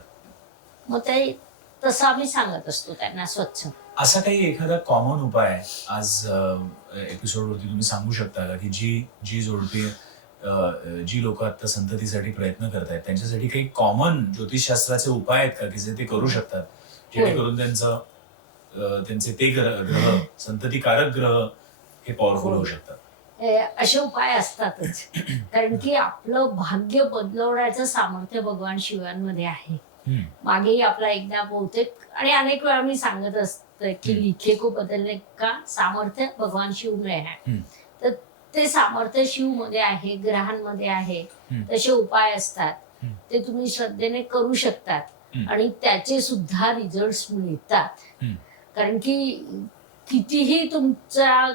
मग ते तसं आम्ही सांगत असतो त्यांना स्वच्छ. असा काही एखादा कॉमन उपाय आज एपिसोडवरती तुम्ही सांगू शकता का, की जी जोडपी जी लोक आता संततीसाठी प्रयत्न करतायत त्यांच्यासाठी काही कॉमन ज्योतिषशास्त्राचे उपाय आहेत का की जे ते करू शकतात, जेणेकरून त्यांचे ते ग्रह संततीकारक ग्रह हे पॉवरफुल होऊ शकतात? असे उपाय असतातच, कारण की आपलं भाग्य बदलवण्याचं सामर्थ्य भगवान शिवांमध्ये आहे. मागेही आपला एकदा बहुतेक आणि अनेक वेळा मी सांगत असते की लिखे को बदलणे का सामर्थ्य भगवान शिव में है. तर ते सामर्थ्य शिव मध्ये आहे, ग्रहांमध्ये आहे. तसे उपाय असतात, ते तुम्ही श्रद्धेने करू शकतात आणि त्याचे सुद्धा रिझल्ट मिळतात. कारण की कितीही तुमचा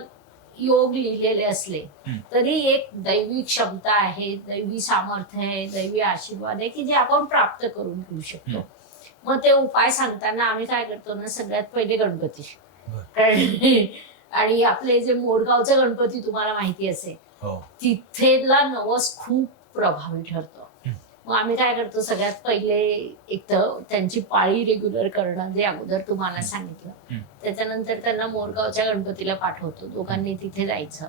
योग लिहिलेले असले तरी एक दैवी क्षमता आहे, दैवी सामर्थ्य आहे, दैवी आशीर्वाद आहे की जे आपण प्राप्त करून घेऊ शकतो. मग ते उपाय सांगताना आम्ही काय करतो ना, सगळ्यात पहिले गणपती. कारण आणि आपले जे मोरगावचे गणपती तुम्हाला माहिती असेल, तिथेला नवस खूप प्रभावी ठरतो. मग आम्ही काय करतो, सगळ्यात पहिले एक तर त्यांची पाळी रेग्युलर करणं, जे अगोदर तुम्हाला सांगितलं. त्याच्यानंतर त्यांना मोरगावच्या गणपतीला पाठवतो, दोघांनी तिथे जायचं.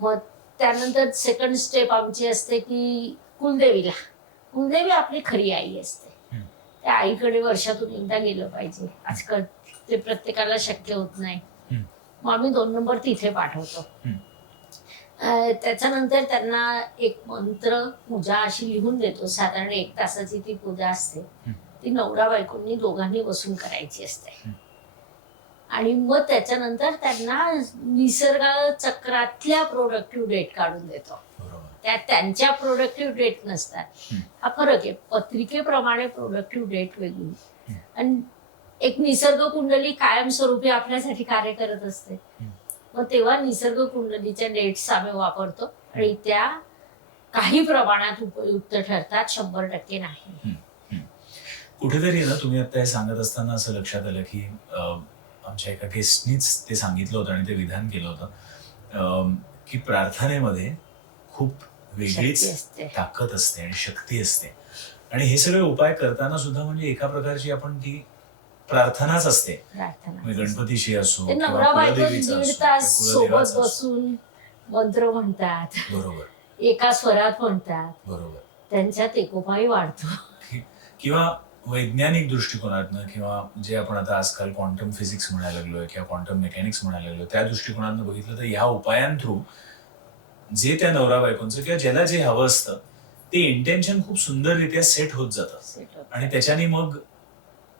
मग त्यानंतर सेकंड स्टेप आमची असते की कुलदेवीला. कुलदेवी आपली खरी आई असते, त्या आईकडे वर्षातून एकदा गेलं पाहिजे. आजकाल ते प्रत्येकाला शक्य होत नाही, मग आम्ही 2 नंबर तिथे पाठवतो. त्याच्यानंतर त्यांना एक मंत्र पूजा अशी लिहून देतो, साधारण 1 तासाची ती पूजा असते. ती नवरा बायकोंनी दोघांनी बसून करायची असते. आणि मग त्याच्यानंतर त्यांना निसर्ग चक्रातल्या प्रोडक्टिव्ह डेट काढून देतो. त्या त्यांच्या प्रोडक्टिव्ह डेट नसतात. हा फरक आहे. पत्रिकेप्रमाणे प्रोडक्टिव्ह डेट वेगळी आणि एक निसर्ग कुंडली कायमस्वरूपी आपल्यासाठी कार्य करत असते. मग तेव्हा निसर्ग कुंडलीच्या डेट्स आम्ही वापरतो आणि त्या काही प्रमाणात उपयुक्त ठरतात, 100% नाही. कुठेतरी ना तुम्ही आता हे सांगत असताना असं लक्षात आलं की आमच्या एका गेस्टनीच ते सांगितलं होतं आणि ते विधान केलं होतं की प्रार्थनेमध्ये खूप शक्ती वेगळीच असते. ताकद असते आणि शक्ती असते. आणि हे सगळे उपाय करताना सुद्धा म्हणजे एका प्रकारची आपण ती प्रार्थनाच असते. प्रार्थना म्हणजे गणपतीशी असो ते किंवा नवरा बायको कुलदेवीचा 1.5 असो तास किंवा सोबत कुलदेवाचा असो. बसून मंत्र म्हणतात, बरोबर एका स्वरात म्हणतात, बरोबर. त्यांच्यात एकोपाही वाढतो. किंवा वैज्ञानिक दृष्टिकोनातनं किंवा जे आपण आता आजकाल क्वांटम फिजिक्स म्हणायला लागलोय किंवा क्वांटम मेकॅनिक्स म्हणायला लागलो त्या दृष्टिकोनातनं बघितलं तर ह्या उपायांथ्रू जे त्या नवरा बायकोंचं किंवा ज्याला जे हवं असतं ते इंटेन्शन खूप सुंदररित्या सेट होत जातं आणि त्याच्याने मग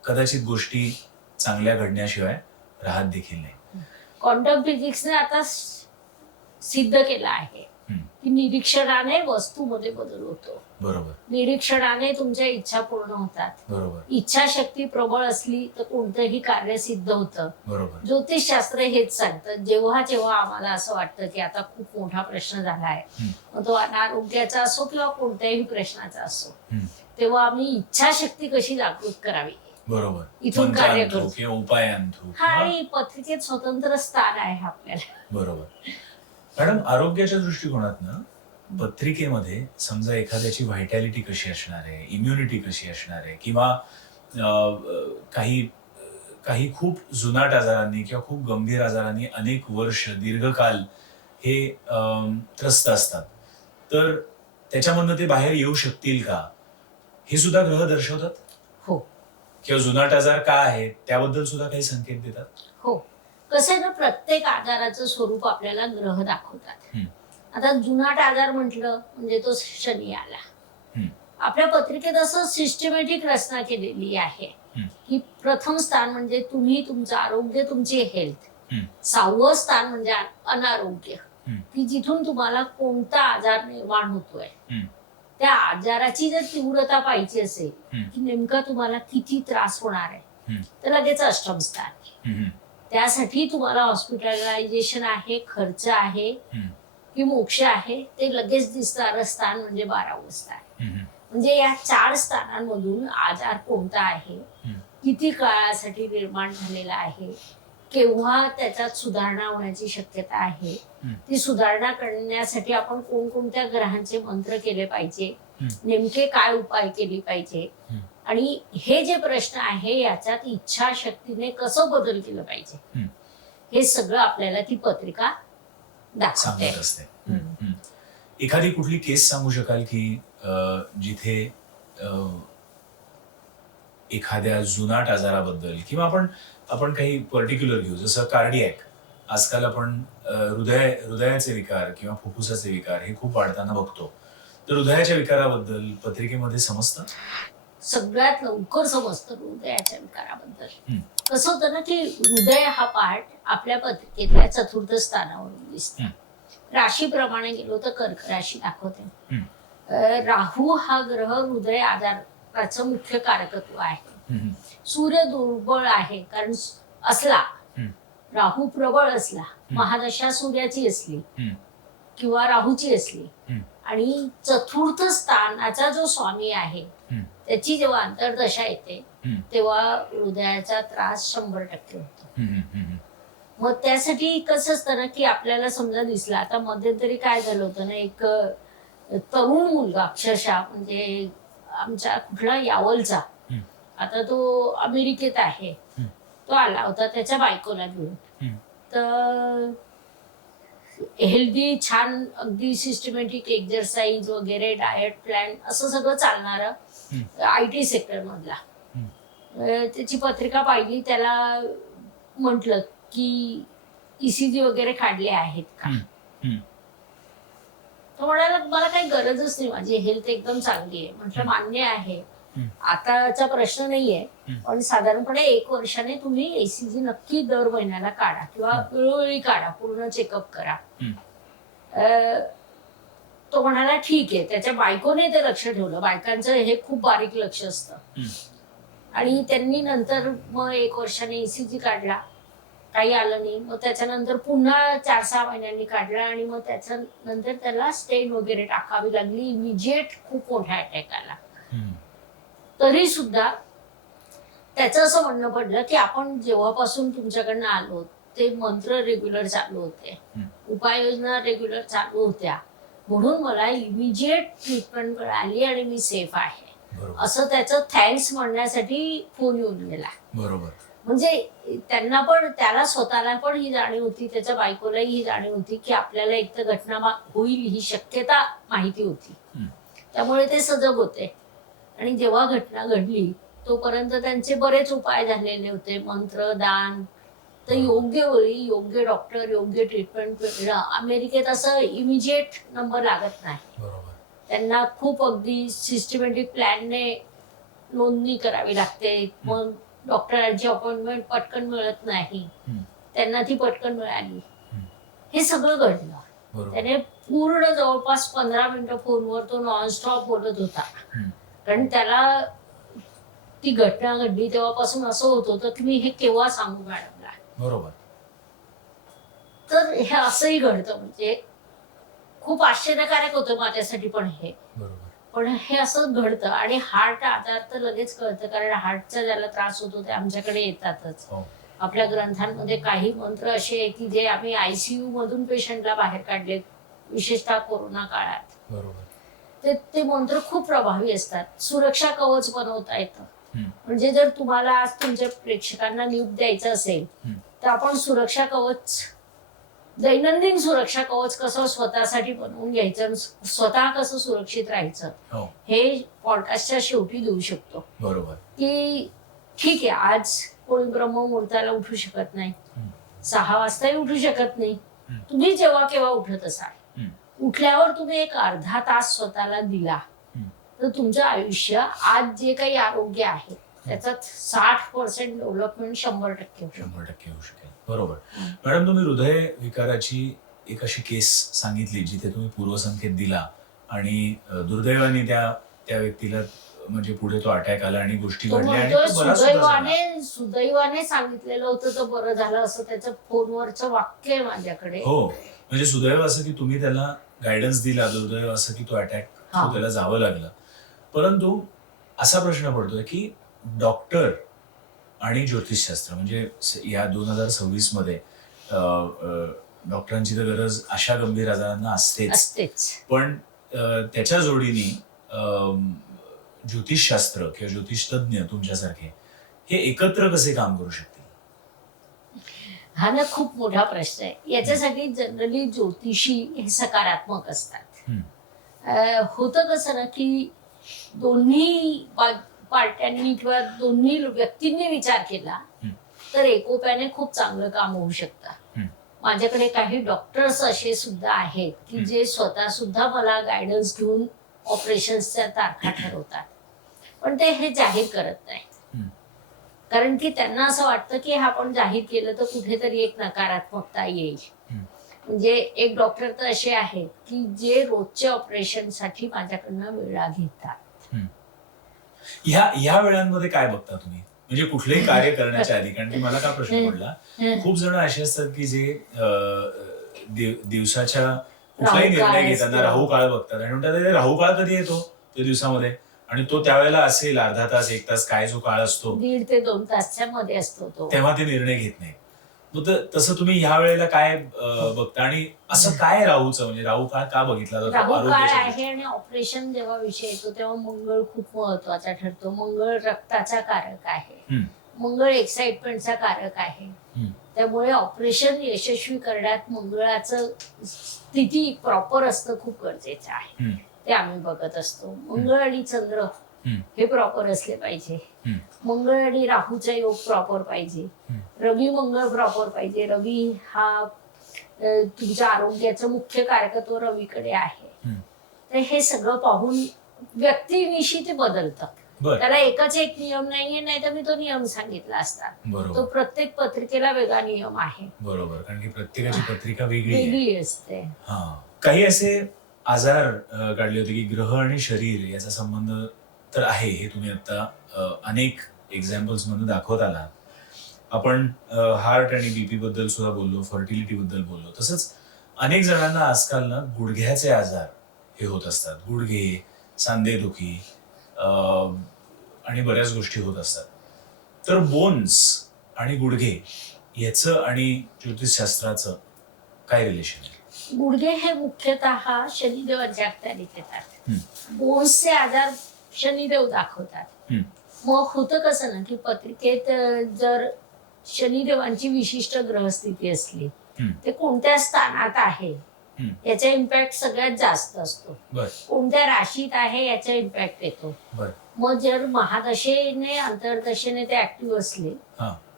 कदाचित गोष्टी चांगल्या घडण्याशिवाय राहत देखील नाही. क्वांटम फिजिक्सने आता सिद्ध केलं आहे हम्म. की निरीक्षणाने वस्तूमध्ये बदल होतो. बरोबर निरीक्षणाने तुमच्या इच्छा पूर्ण होतात. बरोबर इच्छाशक्ती प्रबळ असली तर कोणतंही कार्य सिद्ध होतं. बरोबर ज्योतिषशास्त्र हेच सांगतं. जेव्हा जेव्हा आम्हाला असं वाटतं की आता खूप मोठा प्रश्न झालाय, मग तो अनारोग्याचा असो किंवा कोणत्याही प्रश्नाचा असो, हम्म. तेव्हा आम्ही इच्छाशक्ती कशी जागृत करावी बरोबर इथून कार्य मंत्रांथ्रू करू. किंवा उपायांथ्रू हा, आणि पत्रिकेत स्वतंत्र स्थान आहे आपल्याला. बरोबर. मॅडम आरोग्याच्या दृष्टिकोनातनं पत्रिकेमध्ये समजा एखाद्याची व्हायटॅलिटी कशी असणार आहे, इम्युनिटी कशी असणार आहे किंवा काही काही खूप जुनाट आजारांनी किंवा खूप गंभीर आजारांनी अनेक वर्ष दीर्घकाल हे त्रस्त असतात, तर त्याच्यामधनं ते बाहेर येऊ शकतील का हे सुद्धा ग्रह दर्शवतात. हो किंवा जुनाट आजार का आहेत त्याबद्दल सुद्धा काही संकेत देतात. हो, कसं आहे ना, प्रत्येक आजाराचं स्वरूप आपल्याला ग्रह दाखवतात. आता जुनाट आजार म्हटलं म्हणजे तो शनी आला. आपल्या पत्रिकेत असं सिस्टमॅटिक रचना केलेली आहे की प्रथम स्थान म्हणजे तुम्ही, तुमचं आरोग्य, तुमची हेल्थ. 6वं स्थान म्हणजे अनारोग्य, की जिथून तुम्हाला कोणता आजार निर्माण होतोय, त्या आजाराची जर तीव्रता पाहिजे असेल की नेमका तुम्हाला किती त्रास होणार आहे, तर लगेच अष्टम स्थान. त्यासाठी तुम्हाला हॉस्पिटलायझेशन आहे, खर्च आहे की मोक्ष आहे, ते लगेच दिसणारं स्थान म्हणजे 12वं स्थान. म्हणजे या 4 स्थानांमधून आजार कोणता आहे, किती काळासाठी निर्माण झालेला आहे, केव्हा त्याच्यात सुधारणा होण्याची शक्यता आहे, ती सुधारणा करण्यासाठी आपण कोणकोणत्या ग्रहांचे मंत्र केले पाहिजे, नेमके काय उपाय केले पाहिजे, आणि हे जे प्रश्न आहे याच्यात इच्छाशक्तीने कसं बदल केलं पाहिजे, हे सगळं आपल्याला ती पत्रिका दाखवते. सांगत असते. एखादी कुठली केस सांगू शकाल की जिथे एखाद्या जुनाट आजाराबद्दल किंवा आपण काही पर्टिक्युलर घेऊ, जसं कार्डियॅक. आजकाल आपण हृदयाचे विकार किंवा फुफ्फुसाचे विकार हे खूप वाढताना बघतो. तर हृदयाच्या विकाराबद्दल पत्रिकेमध्ये समजतं. सगळ्यात लवकर समजतं हृदयाच्या विकाराबद्दल. कसं होतं ना की हृदय हा पार्ट आपल्या पत्रिकेतल्या 4th स्थानावरून दिसतो. राशीप्रमाणे गेलो तर कर्क राशी दाखवते. राहू हा ग्रह हृदय आजाराचं मुख्य कारकत्व आहे. सूर्य दुर्बळ आहे, कारण असला राहू प्रबळ असला, महादशा सूर्याची असली किंवा राहूची असली आणि 4th स्थानाचा जो स्वामी आहे त्याची जेव्हा अंतर्दशा येते तेव्हा हृदयाचा त्रास 100% होतो. मग त्यासाठी कसं असतं ना की आपल्याला समजा दिसला, आता मध्यंतरी काय झालं होतं ना, एक तरुण मुलगा अक्षरशः म्हणजे आमच्या कुठला यावलचा, आता तो अमेरिकेत आहे, तो आला होता त्याच्या बायकोला घेऊन. तर हेल्दी, छान, अगदी सिस्टमॅटिक एक्झरसाइज वगैरे, डाएट प्लॅन असं सगळं चालणारं, IT सेक्टर मधला. त्याची पत्रिका पाहिली, त्याला म्हटलं की ECG वगैरे काढले आहेत का. तो म्हणाला मला काही गरजच नाही, माझी हेल्थ एकदम चांगली आहे. म्हटलं मान्य आहे, आताचा प्रश्न नाहीये, पण साधारणपणे 1 वर्षाने तुम्ही ECG नक्की दर महिन्याला काढा किंवा वेळोवेळी काढा, पूर्ण चेकअप करा. तो म्हणाला ठीक आहे. त्याच्या बायकोने ते लक्ष ठेवलं. बायकांचं हे खूप बारीक लक्ष असतं. आणि त्यांनी नंतर मग 1 वर्षाने ECG काढला, काही आलं नाही. मग त्याच्यानंतर पुन्हा 4-6 महिन्यांनी काढला आणि मग त्याच्यानंतर त्याला स्टेन वगैरे टाकावी लागली. इमिजिएट खूप मोठा अटॅक आला. तरी सुद्धा त्याचं असं म्हणणं पडलं की आपण जेव्हापासून तुमच्याकडनं आलो ते मंत्र रेग्युलर चालू होते, उपाययोजना रेग्युलर चालू होत्या, म्हणून मला इमिजिएट ट्रीटमेंट मिळाली आणि मी सेफ आहे असं त्याचं थँक्स म्हणण्यासाठी फोन येऊन गेला. बरोबर. म्हणजे त्यांना पण, त्याला स्वतःला पण ही जाणीव होती, त्याच्या बायकोलाही ही जाणीव होती की आपल्याला एक तर घटना होईल ही शक्यता माहिती होती, त्यामुळे ते सजग होते. आणि जेव्हा घटना घडली तोपर्यंत त्यांचे बरेच उपाय झालेले होते, मंत्र दान, तर योग्य वेळी योग्य डॉक्टर योग्य ट्रीटमेंट मिळणं. अमेरिकेत असं इमिजिएट नंबर लागत नाही, त्यांना खूप अगदी सिस्टमॅटिक प्लॅनने नोंदणी करावी लागते, मग डॉक्टरांची अपॉइंटमेंट पटकन मिळत नाही, त्यांना ती पटकन मिळाली. हे सगळं घडलं. त्याने पूर्ण जवळपास 15 मिनिटं फोनवर तो नॉनस्टॉप बोलत होता, कारण त्याला ती घटना घडली तेव्हापासून असं होत होतं की मी हे केव्हा सांगू मॅडमला. बरोबर. तर हे असंही घडतं, म्हणजे खूप आश्चर्यकारक होतं माझ्यासाठी पण हे. पण हे असं घडतं. आणि हार्ट आजार तर लगेच कळतं, कारण हार्टचा ज्याला त्रास होतो ते आमच्याकडे येतातच. आपल्या ग्रंथांमध्ये काही मंत्र असे आहेत की जे आम्ही ICU मधून पेशंटला बाहेर काढले, विशेषतः कोरोना काळात. ते मंत्र खूप प्रभावी असतात. सुरक्षा कवच बनवता येतं. म्हणजे जर तुम्हाला आज तुमच्या प्रेक्षकांना न्यूज द्यायचं असेल तर आपण सुरक्षा कवच, दैनंदिन सुरक्षा कवच कसं स्वतःसाठी बनवून घ्यायचं, स्वतः कसं सुरक्षित राहायचं, हे पॉडकास्टच्या शेवटी देऊ शकतो. बरोबर. की ठीक आहे, आज कोणी ब्रह्ममुहूर्ताला उठू शकत नाही, 6 वाजताही उठू शकत नाही, तुम्ही जेव्हा केव्हा उठत असाल, उठल्यावर तुम्ही एक अर्धा तास स्वतःला दिला तर तुमचं आयुष्य, आज जे काही आरोग्य आहे त्याच्यात 60% डेव्हलपमेंट 100% होऊ शकेल. बरोबर. मॅडम, तुम्ही हृदय विकाराची एक अशी केस सांगितली जिथे तुम्ही पूर्वसंकेत दिला आणि दुर्दैवाने त्या व्यक्तीला म्हणजे पुढे तो अटॅक आला आणि गोष्टी घडल्या आणि तो बराच सुदैवाने सांगितलेलं होतं तर बरं झालं, असं त्याचं फोनवरचं वाक्य आहे माझ्याकडे. हो, म्हणजे सुदैव असं की तुम्ही त्याला गायडन्स दिला, दुर्दैव असं की तो अटॅक त्याला जावं लागलं. परंतु असा प्रश्न पडतोय की डॉक्टर आणि ज्योतिषशास्त्र, म्हणजे या 2026 मध्ये डॉक्टरांची तर गरज अशा गंभीर आजारांना असतेच, पण त्याच्या जोडीने ज्योतिषशास्त्र किंवा ज्योतिषतज्ञ तुमच्यासारखे हे एकत्र कसे काम करू शकतील? हा ना खूप मोठा प्रश्न आहे. याच्यासाठी जनरली ज्योतिषी हे सकारात्मक असतात. होतं कसं ना की दोन्ही पार्ट्यांनी किंवा दोन्ही व्यक्तींनी विचार केला तर एकोप्याने खूप चांगलं काम होऊ शकतं. माझ्याकडे काही डॉक्टर्स असे सुद्धा आहेत की जे स्वतः सुद्धा मला गायडन्स घेऊन ऑपरेशन्सच्या तारखा ठरवतात, पण ते हे जाहीर करत नाही, कारण की त्यांना असं वाटतं की हा आपण जाहीर केलं तर कुठेतरी एक नकारात्मकता येईल. म्हणजे एक डॉक्टर तर असे आहेत की जे रोजचे ऑपरेशनसाठी माझ्याकडनं वेळा घेतात. ह्या वेळांमध्ये काय बघता तुम्ही, म्हणजे कुठलंही कार्य करण्याच्या आधी? कारण की मला का प्रश्न पडला, खूप जण असे असतात की जे दिवसाच्या कुठलाही निर्णय घेताना राहू काळ बघतात आणि म्हणतात राहू काळ कधी येतो त्या दिवसामध्ये, आणि तो त्यावेळेला असेल अर्धा तास 1 तास, काय जो काळ असतो 1.5 ते 2 तासच्या मध्ये असतो तो, तेव्हा ते निर्णय घेत नाही. तसं तुम्ही ह्या वेळेला काय बघता आणि असं काय राहूचं, म्हणजे राहू काळ का बघितला जातो? राहू काळ आहे आणि ऑपरेशन जेव्हा विषय येतो तेव्हा मंगळ खूप महत्वाचा ठरतो. मंगळ रक्ताचा कारक आहे, मंगळ एक्साइटमेंटचा कारक आहे, त्यामुळे ऑपरेशन यशस्वी करण्यात मंगळाचं स्थिती प्रॉपर असतं खूप गरजेचं आहे. ते आम्ही बघत असतो. मंगळ आणि चंद्र हे प्रॉपर असले पाहिजे, मंगळ आणि राहूचा योग प्रॉपर पाहिजे, रवी मंगळ प्रॉपर पाहिजे. रवी हा तुमच्या आरोग्याचं मुख्य कारकत्व रवीकडे आहे. तर हे सगळं पाहून व्यक्तिनिशी ते बदलतं. त्याला एकच एक नियम नाहीये, नाही तर मी तो नियम सांगितला असता. तो प्रत्येक पत्रिकेला वेगळा नियम आहे. बरोबर, कारण की प्रत्येकाची पत्रिका वेगळी असते. काही असे आजार काढले होते की ग्रह आणि शरीर याचा संबंध तर आहे, हे तुम्ही आता अनेक एक्झाम्पल्स मधून दाखवत आलात. आपण हार्ट आणि बीपी बद्दल सुद्धा बोललो, फर्टिलिटी बद्दल बोललो. तसंच अनेक जणांना आजकाल ना गुडघ्याचे आजार हे होत असतात, गुडघे, सांधेदुखी आणि बऱ्याच गोष्टी होत असतात. तर बोन्स आणि गुडघे याचं आणि ज्योतिषशास्त्राचं काय रिलेशन आहे? गुडघे हे मुख्यतः शनिदेवांच्या अखत्यारीत येतात. बोन्सचे आजार शनिदेव दाखवतात. मग होतं कसं ना की पत्रिकेत जर शनिदेवांची विशिष्ट ग्रहस्थिती असली, ते कोणत्या स्थानात आहे याचा इम्पॅक्ट सगळ्यात जास्त असतो. कोणत्या राशीत आहे याचा इम्पॅक्ट येतो. मग जर महादशेने अंतर्दशेने ते ऍक्टिव्ह असले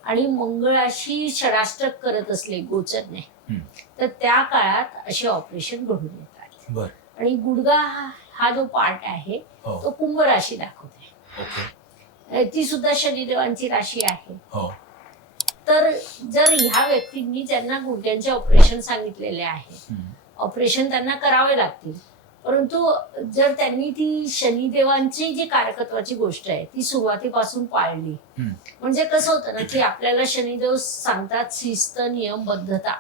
आणि मंगळाशी षडाष्टक करत असले गोचरने, तर त्या काळात असे ऑपरेशन घडून येतात. आणि गुडघा हा जो पार्ट आहे तो कुंभ राशी दाखवते. ती सुद्धा शनिदेवांची राशी आहे. तर जर ह्या व्यक्तींनी ज्यांना गुडघ्यांचे ऑपरेशन सांगितलेले आहे, ऑपरेशन त्यांना करावे लागतील, परंतु जर त्यांनी ती शनिदेवांची जी कारकत्वाची गोष्ट आहे ती सुरुवातीपासून पाळली, म्हणजे कसं होतं ना की आपल्याला शनिदेव सांगतात शिस्त, नियमबद्धता.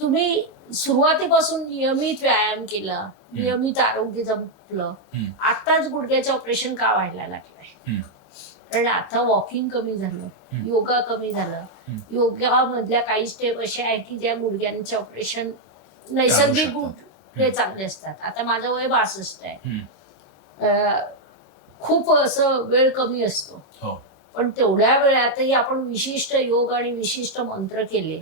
तुम्ही सुरुवातीपासून नियमित व्यायाम केला, नियमित आरोग्य जपलं, आताच गुडघ्याचे ऑपरेशन का व्हायला लागलंय? कारण आता वॉकिंग कमी झालं, योगा कमी झालं. योगामधल्या काही स्टेप अशा आहेत की ज्या गुडघ्यांचे ऑपरेशन नैसर्गिक गुडघे चांगले असतात. आता माझं वय 62 आहे. खूप असं वेळ कमी असतो, पण तेवढ्या वेळातही आपण विशिष्ट योग आणि विशिष्ट मंत्र केले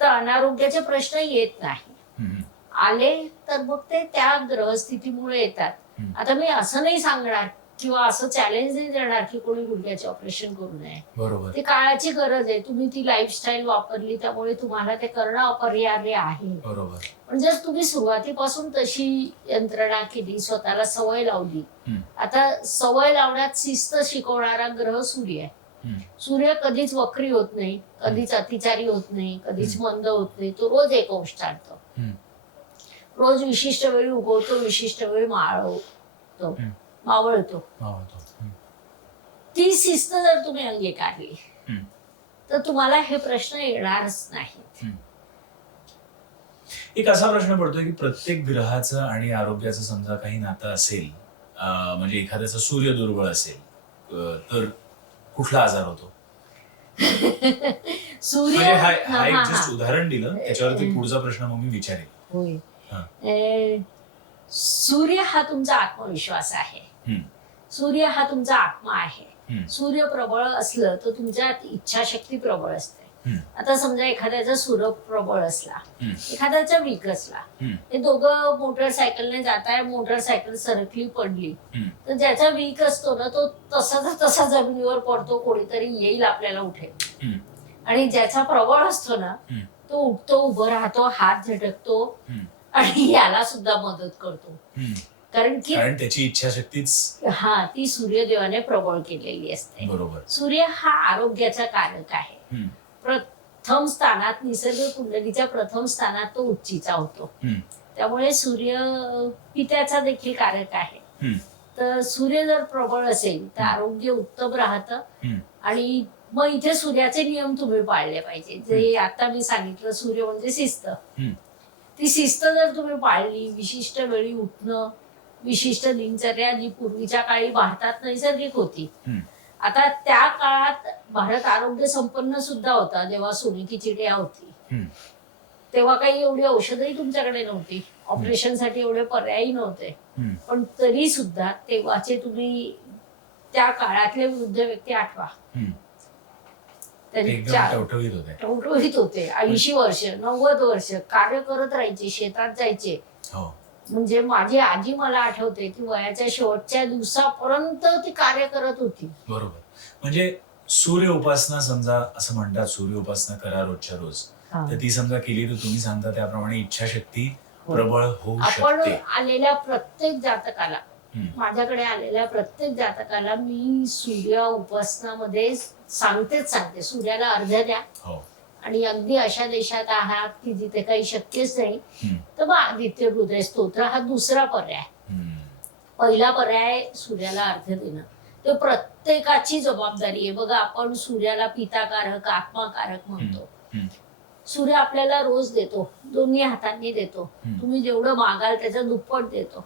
तर अनारोग्याचे प्रश्न येत नाही. आले तर मग ते त्या ग्रहस्थितीमुळे येतात. आता मी असं नाही सांगणार किंवा असं चॅलेंज नाही देणार की कोणी गुडघ्याचे ऑपरेशन करू नये. बरोबर. ती काळाची गरज आहे. तुम्ही ती लाईफस्टाईल वापरली त्यामुळे तुम्हाला ते करणं अपरिहार्य आहे. बरोबर. पण जर तुम्ही सुरुवातीपासून तशी यंत्रणा केली, स्वतःला सवय लावली. आता सवय लावण्यात शिस्त शिकवणारा ग्रह सूर्य आहे. सूर्य कधीच वक्री होत नाही, कधीच अतिचारी होत नाही, कधीच मंद होत नाही. तो रोज एक अंश चालतो, रोज विशिष्ट वेळी उगवतो, विशिष्ट वेळी मावळतो. ती शिस्त जर तुम्ही अंगीकारली तर तुम्हाला हे प्रश्न येणारच नाहीत. एक असा प्रश्न पडतोय की प्रत्येक ग्रहाचं आणि आरोग्याचं समजा काही नातं असेल, म्हणजे एखाद्याचा सूर्य दुर्बळ असेल तर कुठला आजार होतो? सूर्य म्हणजे हा एक जस्ट उदाहरण दिलं, त्याच्यावरती पुढचा प्रश्न मग मी विचारेल. होय. सूर्य हा तुमचा आत्मविश्वास आहे. सूर्य हा तुमचा आत्मा आहे. सूर्य प्रबळ असलं तर तुमच्यात इच्छाशक्ती प्रबळ असते. आता समजा एखाद्याचा सूर्य प्रबळ असला, एखाद्याचा वीक असला, हे दोघं मोटरसायकलने जाताय, मोटरसायकल सरकली पडली, तर ज्याचा वीक असतो ना तो तसा जमिनीवर पडतो, कोणीतरी येईल आपल्याला उठेल. आणि ज्याचा प्रबळ असतो ना तो उठतो, उभं राहतो, हात झटकतो आणि याला सुद्धा मदत करतो. कारण त्याची इच्छाशक्तीच ती सूर्यदेवाने प्रबळ केलेली असते. बरोबर. सूर्य हा आरोग्याचा कारक आहे. प्रथम स्थानात, निसर्ग कुंडलीच्या प्रथम स्थानात तो उच्चीचा होतो. त्यामुळे सूर्य पित्याचा देखील कारक आहे. तर सूर्य जर प्रबळ असेल तर आरोग्य उत्तम राहतं. आणि मग इथे सूर्याचे नियम तुम्ही पाळले पाहिजे. जे आता मी सांगितलं, सूर्य म्हणजे शिस्त. ती शिस्त जर तुम्ही पाळली, विशिष्ट वेळी उठणं, विशिष्ट दिनचर्या जी पूर्वीच्या काळी भारतात नैसर्गिक होती. आता त्या काळात भारत आरोग्य संपन्न सुद्धा होता. जेव्हा सोनेकी चिडिया होती तेव्हा काही एवढी औषधही तुमच्याकडे नव्हती, ऑपरेशनसाठी एवढे पर्यायही नव्हते. पण तरी सुद्धा तेव्हाचे तुम्ही त्या काळातले वृद्ध व्यक्ती आठवा, टवटवीत होते. 80 वर्ष 90 वर्ष कार्य करत राहायचे, शेतात जायचे. म्हणजे माझी आजी मला आठवते की वयाच्या शेवटच्या दिवसापर्यंत ती कार्य करत होती. बरोबर. म्हणजे सूर्य उपासना, समजा असं म्हणतात सूर्य उपासना करा रोजच्या रोज, तर ती समजा केली तर तुम्ही सांगता त्याप्रमाणे इच्छाशक्ती प्रबळ होऊ शकते. आपण आलेल्या प्रत्येक जातकाला, माझ्याकडे आलेल्या प्रत्येक जातकाला मी सूर्य उपासनामध्ये सांगते, सूर्याला अर्घ्य द्या. आणि अगदी अशा देशात आहात की जिथे काही शक्यच नाही, तर मग आदित्य हृदय स्तोत्र हा दुसरा पर्याय. पहिला पर्याय सूर्याला अर्घ्य देणं, ते प्रत्येकाची जबाबदारी आहे. बघा, आपण सूर्याला पिताकारक, आत्माकारक म्हणतो. सूर्य आपल्याला रोज देतो, दोन्ही हातांनी देतो. तुम्ही जेवढं मागाल त्याचं दुप्पट देतो.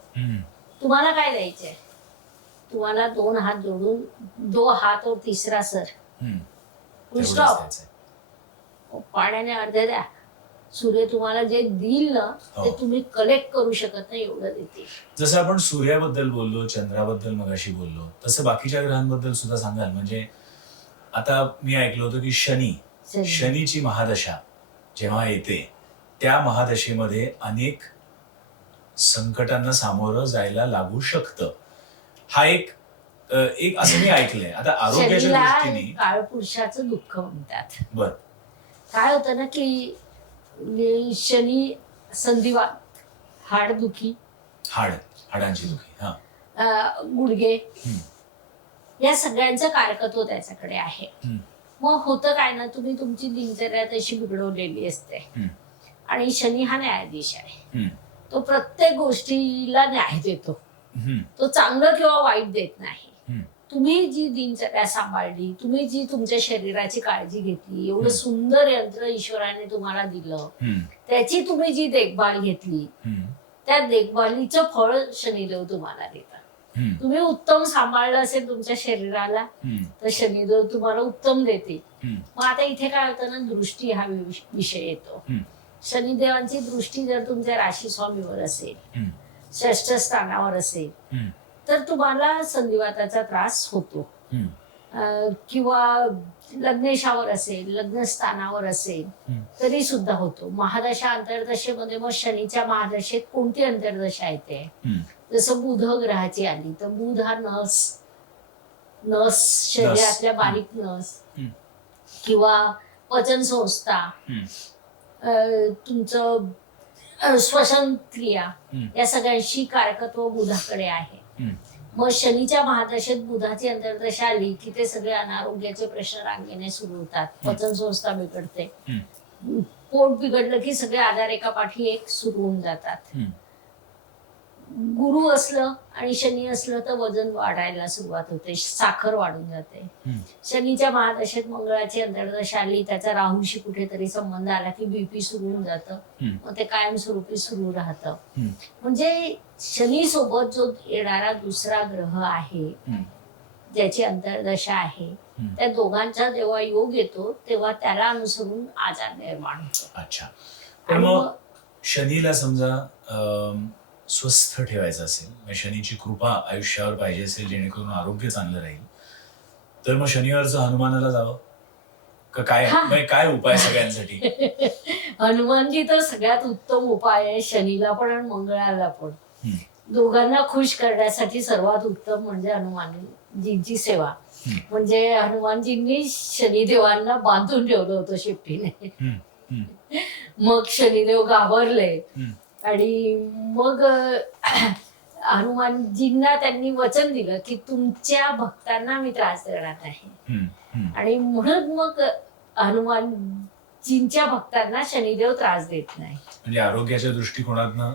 तुम्हाला काय द्यायचंय? तुम्हाला 2 हात जोडून 2 हात और तिसरा सर हम्म. फुल तेवढंच स्टॉप. द्यायचंय. पाण्याने अर्धे द्या. सूर्य तुम्हाला जे देईल ना ते हो. तुम्ही कलेक्ट करू शकत नाही एवढं देतील. जसं आपण सूर्याबद्दल बोललो, चंद्राबद्दल मगाशी बोललो, तसं बाकीच्या ग्रहांबद्दल सुद्धा सांगाल? म्हणजे आता मी ऐकलं होतं की शनीची महादशा जेव्हा येते त्या महादशेमध्ये अनेक संकटांना सामोरं जायला लागू शकतं. हा एक असं मी ऐकलंय. आता आरोग्याच्या शनीला दृष्टीने काळपुरुषाचं दुःख म्हणतात. बर काय होतं ना की शनी संधिवात, हाडदुखी, हाडांची दुखी. हा. गुडघे हम्म. या सगळ्यांचं कारकत्व त्याच्याकडे आहे. हम्म. मग होतं काय ना, तुम्ही तुमची दिनचर्या तशी बिघडवलेली असते हम्म. आणि शनी हा न्यायाधीश आहे. हम्म. तो प्रत्येक गोष्टीला न्याय देतो. हम्म. तो चांगलं किंवा वाईट देत नाही. हम्म. तुम्ही जी दिनचर्या सांभाळली, तुम्ही जी तुमच्या शरीराची काळजी घेतली, एवढं हम्म. सुंदर यंत्र ईश्वराने तुम्हाला दिलं, हम्म. त्याची तुम्ही जी देखभाल घेतली, हम्म. त्या देखभालीचं फळ शनिदेव तुम्हाला देतात. हम्म. तुम्ही उत्तम सांभाळलं असेल तुमच्या शरीराला हम्म. तर शनिदेव तुम्हाला उत्तम देते. हम्म. मग आता इथे काय होतं ना, दृष्टी हा विषय येतो. हम्म. शनिदेवांची दृष्टी जर तुमच्या राशी स्वामीवर असेल, हम्म. 6ष्ठ स्थानावर असेल, हम्म. तर तुम्हाला संधिवाताचा त्रास होतो. हम्म. किंवा लग्नेशावर असेल, लग्नस्थानावर असेल हम्म. तरी सुद्धा होतो. महादशा अंतर्दशेमध्ये मग शनीच्या महादशेत कोणती अंतर्दशा येते? हम्म. जसं बुध ग्रहाची आली तर बुध हा नस शरीरातल्या बारीक नस हम्म. किंवा पचन संस्था, हम्म. तुमचं श्वसन क्रिया, हम्म. या सगळ्यांशी कारकत्व बुधाकडे आहे. हम्म. मग शनीच्या महादशेत बुधाची अंतर्दशा आली की ते सगळे अनारोग्याचे प्रश्न रांगेने सुरू होतात. पचन संस्था बिघडते. हम्म. पोट बिघडलं की सगळे आजार एका पाठी एक सुरू होऊन जातात. हम्म. गुरु असलं आणि शनी असलं तर वजन वाढायला सुरुवात होते, साखर वाढून जाते. हम्म. शनीच्या महादशेत मंगळाची अंतर्दशा आली, त्याचा राहूशी कुठेतरी संबंध आला की बीपी सुरू होऊन जातं. हम्म. मग ते कायमस्वरूपी सुरू राहतं. हम्म. म्हणजे शनी सोबत जो येणारा दुसरा ग्रह आहे, हम्म. ज्याची अंतर्दशा आहे, हम्म. त्या दोघांचा जेव्हा योग येतो तेव्हा त्याला अनुसरून आजार निर्माण होतो. अच्छा. पण आणि मग शनीला समजा स्वस्थ ठेवायचं असेल, म्हणजे शनीची कृपा आयुष्यावर पाहिजे असेल जेणेकरून आरोग्य चांगलं राहील, तर मग शनिवारचं हनुमानाला जावं का काय? म्हणजे काय उपाय सगळ्यांसाठी? हनुमानजी तर सगळ्यात उत्तम उपाय आहे, शनीला पण आणि मंगळाला पण. हम्म. दोघांना खुश करण्यासाठी सर्वात उत्तम म्हणजे हनुमानजींची सेवा. हम्म. म्हणजे हनुमानजींनी शनिदेवांना बांधून ठेवलं होतं शेपटीने. हम्म. हम्म. मग शनिदेव घाबरले हम्म. आणि मग हनुमानजींना त्यांनी वचन दिलं की तुमच्या भक्तांना मी त्रास देणार नाही. हम्म. हम्म. आणि म्हणून मग हनुमानजींच्या भक्तांना शनिदेव त्रास देत नाही. म्हणजे आरोग्याच्या दृष्टिकोनातनं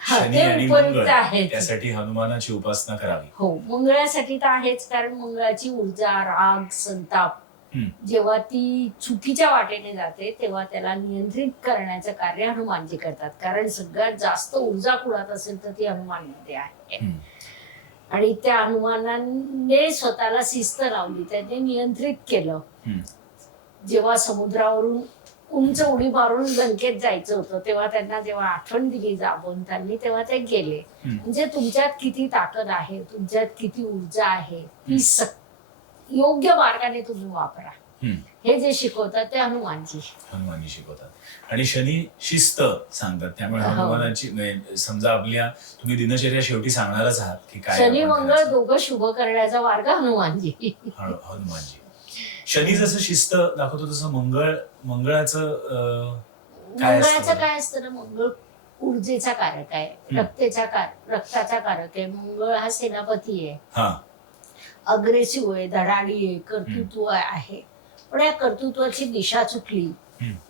हा, शनी ते आणि उपयुक्त मंगळ आहे. त्यासाठी हनुमानाची उपासना करावी. हो, मंगळासाठी तर आहेच, कारण मंगळाची ऊर्जा, राग, संताप हम्म. जेव्हा ती चुकीच्या वाटेने जाते तेव्हा त्याला नियंत्रित करण्याचं कार्य हनुमानजी करतात. कारण सगळ्यात जास्त ऊर्जा कुणात असेल तर ती हनुमानमध्ये आहे. हम्म. आणि त्या हनुमानाने स्वतःला शिस्त लावली, त्याने नियंत्रित केलं. हम्म. जेव्हा समुद्रावरून उंच उडी मारून लंकेत जायचं होतं तेव्हा त्यांना जेव्हा आठवण दिली जांबवंतांनी तेव्हा ते गेले. हम्म. म्हणजे तुमच्यात किती ताकद आहे, तुमच्यात किती ऊर्जा आहे, ती योग्य मार्गाने तुम्ही वापरा. हम्म. हे जे शिकवतात ते हनुमानजी शिकवतात. आणि शनी शिस्त सांगतात, त्यामुळे हो. हनुमानाची म्हणजे समजा आपल्या तुम्ही दिनचर्या शेवटी सांगणारच आहात की काय शनी आपण मंगळ करायचं. दोघं शुभ करण्याचा मार्ग हनुमानजी. हनुमानजी. शनी जसं शिस्त दाखवतो तसं मंगळाचं काय मंगळाचं असतं? काय असतं ना, मंगळ ऊर्जेचा कारक आहे, रक्ताचा कारक आहे. मंगळ हा सेनापती आहे, हा. अग्रेसिव्ह आहे, धडाडी आहे, कर्तृत्व आहे. पण या कर्तृत्वाची दिशा चुकली,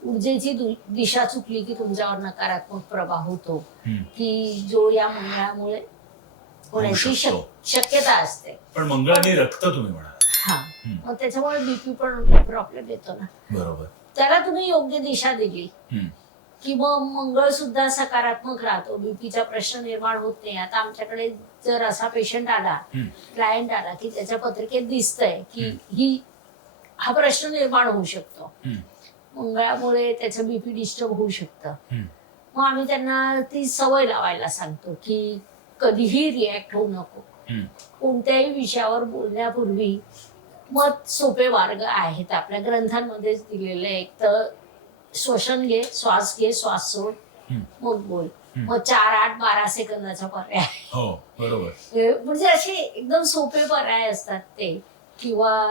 ऊर्जेची दिशा चुकली की तुमच्यावर नकारात्मक प्रभाव होतो, हम्म. की जो या मंगळामुळे होण्याची शकतो. शक्यता असते. पण मंगळाने रक्त तुम्ही म्हणाल. हा, हम्म. मग त्याच्यामुळे बीपी पण प्रॉब्लेम येतो ना. बरोबर. त्याला तुम्ही योग्य दिशा दिली हम्म. की मग मंगळ सुद्धा सकारात्मक राहतो, बीपीचा प्रश्न निर्माण होत नाही. आता आमच्याकडे जर असा पेशंट आला, क्लायंट आला की त्याच्या पत्रिकेत दिसतंय की हा प्रश्न निर्माण होऊ शकतो, मंगळामुळे त्याचं बीपी डिस्टर्ब होऊ शकतं, मग आम्ही त्यांना ती सवय लावायला सांगतो की कधीही रिॲक्ट होऊ नको. कोणत्याही विषयावर बोलण्यापूर्वी मग सोपे मार्ग आहेत आपल्या ग्रंथांमध्येच दिलेले. एक तर श्वसन घे, श्वास घे, श्वास सोड, मग बोल. मग 4, 8, 12 सेकंदाचा पर्याय. हो बरोबर. म्हणजे असे एकदम सोपे पर्याय असतात ते, किंवा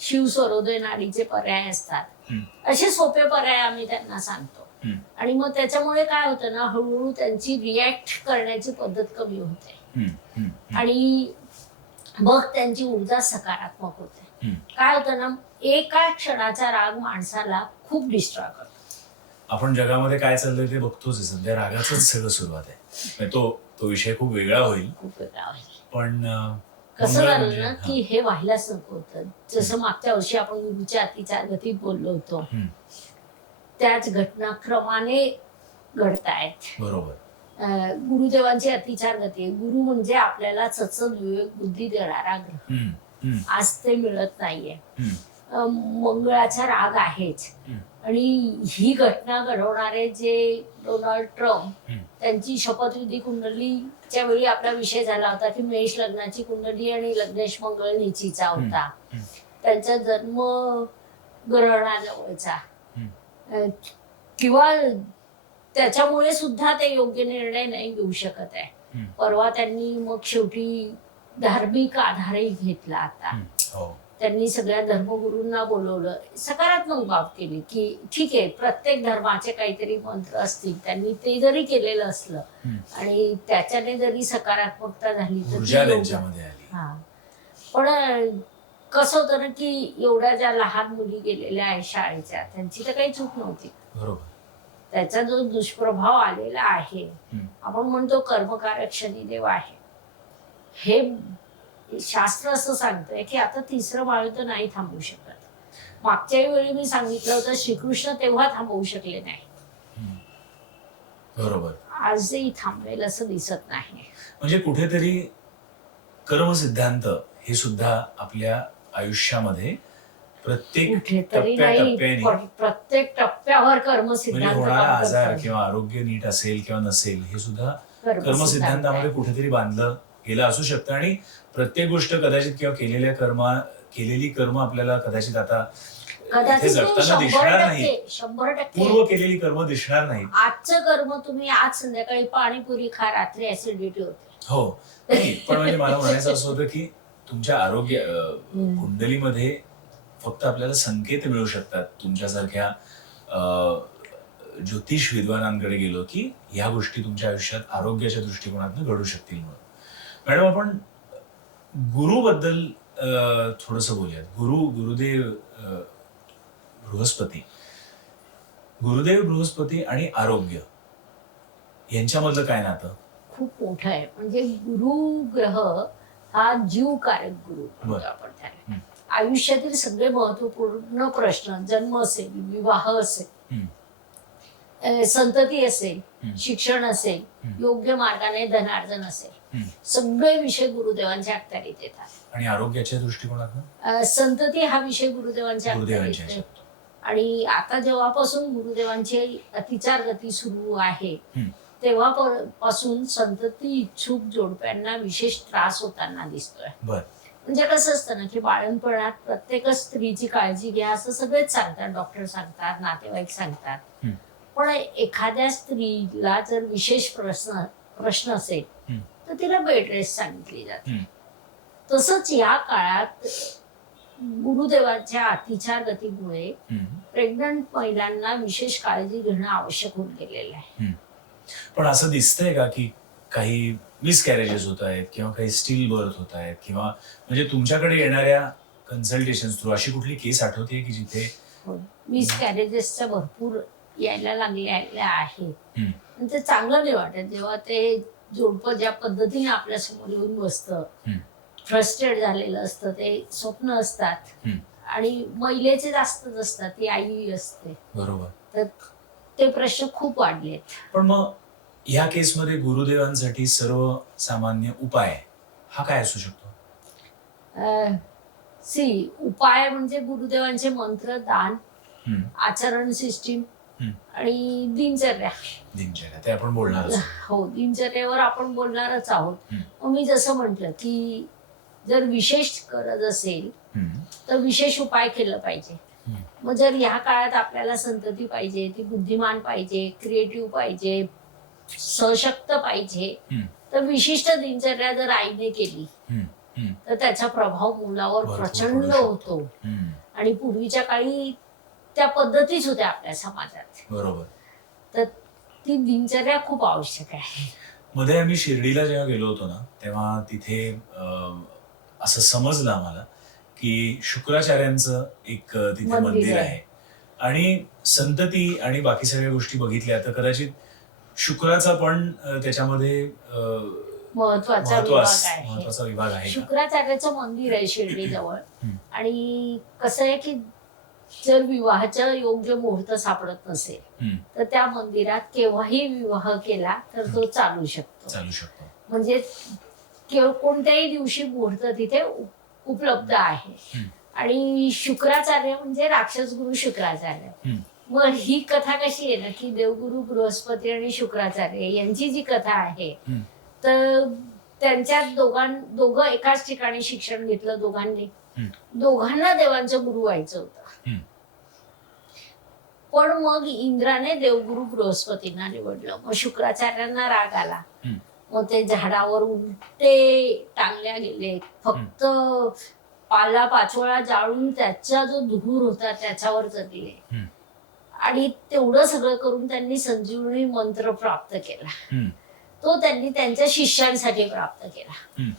शिव स्वरोदय नाडीचे पर्याय असतात. असे सोपे पर्याय आम्ही त्यांना सांगतो. आणि मग त्याच्यामुळे काय होतं ना, हळूहळू त्यांची रिॲक्ट करण्याची पद्धत कमी होते आणि मग त्यांची ऊर्जा सकारात्मक होते. काय होतं ना, एका क्षणाचा राग माणसाला खूप डिस्ट्रॉय करतो. आपण जगामध्ये काय चाललंय ते बघतोच आहे, सध्या रागाच सगळं सुरुवात आहे. तो विषय खूप वेगळा होईल. पण कसं झालं ना की हे व्हायलाच नको होतं. जसं मागच्या वर्षी आपण गुरुच्या अतिचार गतीत बोललो होतो, त्याच घटनाक्रमाने घडतायत. बरोबर. गुरुदेवांची अतिचार गती. गुरु म्हणजे आपल्याला सत्सद विवेक बुद्धी देणारा ग्रह. आज ते मिळत नाहीये. मंगळाचा राग आहेच. आणि ही घटना घडवणारे जे डोनाल्ड ट्रम्प, त्यांची शपथविधी कुंडलीच्या वेळी आपला विषय झाला होता की मेष लग्नाची कुंडली आणि लग्नेश मंगळ नीचीचा होता. त्यांचा जन्म ग्रहणाजवळचा, किंवा त्याच्यामुळे सुद्धा ते योग्य निर्णय नाही घेऊ शकत आहे. परवा त्यांनी मग शेवटी धार्मिक आधारही घेतला. आता त्यांनी सगळ्या धर्मगुरूंना बोलवलं, सकारात्मक बाब केली की ठीक आहे, प्रत्येक धर्माचे काहीतरी मंत्र असतील, त्यांनी ते जरी केलेलं असलं आणि त्याच्याने जरी सकारात्मकता झाली तर हा. पण कसं होतं ना की एवढ्या ज्या लहान मुली गेलेल्या आहेत शाळेच्या, त्यांची तर काही चूक नव्हती. बरोबर. त्याचा जो दुष्प्रभाव आलेला आहे, आपण म्हणतो कर्मकारक शनिदेव आहे, हे शास्त्र असं सांगतंय की आता तिसरं महायुद्ध नाही थांबवू शकत. मागच्याही वेळी मी सांगितलं होतं, श्रीकृष्ण तेव्हा थांबवू शकले नाही. बरोबर. आजही थांबेल असं दिसत नाही. म्हणजे कुठेतरी कर्मसिद्धांत हे सुद्धा आपल्या आयुष्यामध्ये प्रत्येक टप्प्यावर कर्मसिद्धांत, होणारा आजार किंवा आरोग्य नीट असेल किंवा नसेल, हे सुद्धा कर्मसिद्धांतामध्ये कुठेतरी बांधलं गेलं असू शकतं. आणि प्रत्येक गोष्ट कदाचित किंवा केलेली कर्म आपल्याला कदाचित आता जगताना दिसणार नाही. 100% पूर्व केलेली कर्म दिसणार नाही. आजचं कर्म तुम्ही आज संध्याकाळी पाणीपुरी खा, रात्री ऍसिडिटी होते. हो, पण म्हणजे मला म्हणायचं असं होतं की तुमच्या आरोग्य कुंडलीमध्ये फक्त आपल्याला संकेत मिळू शकतात. तुमच्यासारख्या ज्योतिष विद्वानांकडे गेलो की ह्या गोष्टी तुमच्या आयुष्यात आरोग्याच्या दृष्टिकोनातून घडू शकतील म्हणून. मॅडम, आपण गुरुबद्दल थोडंसं बोलूयात. गुरुदेव बृहस्पती आणि आरोग्य यांच्यामधलं काय नातं? खूप मोठं आहे. म्हणजे गुरु ग्रह हा जीवकारक गुरु म्हणतो आपण त्याला. आयुष्यातील सगळे महत्वपूर्ण प्रश्न, जन्म असेल, विवाह असेल, संतती असेल, शिक्षण असेल, योग्य मार्गाने धनार्जन असेल, सगळे विषय गुरुदेवांच्या अखत्यारीत येतात. आणि आरोग्याच्या दृष्टिकोनातून संतती हा विषय गुरुदेवांच्या अखत्यारीत येतो. आणि आता जेव्हापासून गुरुदेवांची अतिचार गती सुरू आहे, तेव्हापासून संतती इच्छुक जोडप्यांना विशेष त्रास होताना दिसतोय. म्हणजे कसं असतं ना की बाळंतपणात प्रत्येकच स्त्रीची काळजी घ्या असं सगळेच सांगतात, डॉक्टर सांगतात, नातेवाईक सांगतात. पण एखाद्या स्त्रीला जर विशेष प्रश्न असेल तर तिला बेड रेस्ट सांगितली जाते. तसंच या काळात गुरुदेवांच्या अतिचार गतीमुळे प्रेग्नंट महिलांना विशेष काळजी घेणं आवश्यक होऊन गेलेलं आहे. पण असं दिसतंय का की काही मिसकॅरेजेस होत आहेत किंवा काही स्टील बर्थ होत आहेत, किंवा म्हणजे तुमच्याकडे येणाऱ्या कन्सल्टेशन थ्रू अशी कुठली केस आठवते की जिथे मिसकॅरेजेसच्या भरपूर यायला लागलेल्या आहेत? ते चांगलं नाही वाटत जेव्हा ते जोडपं ज्या पद्धतीने आपल्या समोर येऊन बसतं, फ्रस्ट्रेट झालेलं असतं, ते स्वप्न असतात आणि महिलेचे जास्तच असतात, ती आई असते. बरोबर. तर ते प्रश्न खूप वाढलेत. पण मग ह्या केसमध्ये गुरुदेवांसाठी सर्वसामान्य उपाय हा काय असू शकतो? उपाय म्हणजे गुरुदेवांचे मंत्र, दान, हम्म, आचरण सिस्टीम हम्म. आणि दिनचर्या. दिनचर्या ते आपण बोलणारच आहोत. हो, दिनचर्येवर आपण बोलणारच आहोत. हम्म. मग मी जसं म्हटलं की जर विशेष गरज असेल हम्म, तर विशेष उपाय केलं पाहिजे. हम्म. मग जर ह्या काळात आपल्याला संतती पाहिजे, ती बुद्धिमान पाहिजे, क्रिएटिव्ह पाहिजे, सशक्त पाहिजे, हम्म. तर विशिष्ट दिनचर्या जर आईने केली हम्म, हम्म. तर त्याचा प्रभाव मुलावर भरपूर प्रचंड पडू शकतो. होतो. हम्म, आणि पूर्वीच्या काळी त्या पद्धतीच होत्या आपल्या समाजात. बरोबर. तर ती दिनचर्या खूप आवश्यक आहे. मध्ये आम्ही शिर्डीला जेव्हा गेलो होतो ना तेव्हा तिथे असं समजलं आम्हाला की शुक्राचार्यांचं एक तिथे मंदिर आहे आणि संतती आणि बाकी सगळ्या गोष्टी बघितल्या तर कदाचित शुक्राचा पण त्याच्यामध्ये महत्वाचा विभाग महत्वाचा विभाग आहे आहे. का? शुक्राचार्याचं मंदिर आहे शिर्डीजवळ. हम्म. आणि कसं आहे की जर विवाहाचं योग्य मुहूर्त सापडत नसेल हम्म, तर त्या मंदिरात केव्हाही विवाह केला तर तो चालू शकतो. चालू शकतो. म्हणजे कोणत्याही दिवशी मुहूर्त तिथे उपलब्ध आहे. हम्म. आणि शुक्राचार्य म्हणजे राक्षस गुरु शुक्राचार्य. हम्म. मग ही कथा कशी आहे ना की देवगुरु बृहस्पती आणि शुक्राचार्य यांची जी कथा आहे हम्म. तर त्यांच्यात दोघं एकाच ठिकाणी शिक्षण घेतलं दोघांनी. हम्म. दोघांना देवांचं गुरु व्हायचं होतं. हम्म. पण मग इंद्राने देवगुरु बृहस्पतींना निवडलं. मग शुक्राचार्यांना राग आला. हम्म. मग ते झाडावर उलटे टांगल्या गेले. फक्त पाला पाचोळा जाळून त्याचा जो धूर होता त्याच्यावर चढले. हम्म. आणि तेवढं सगळं करून त्यांनी संजीवनी मंत्र प्राप्त केला. हम्म. तो त्यांनी त्यांच्या शिष्यांसाठी प्राप्त केला. हम्म.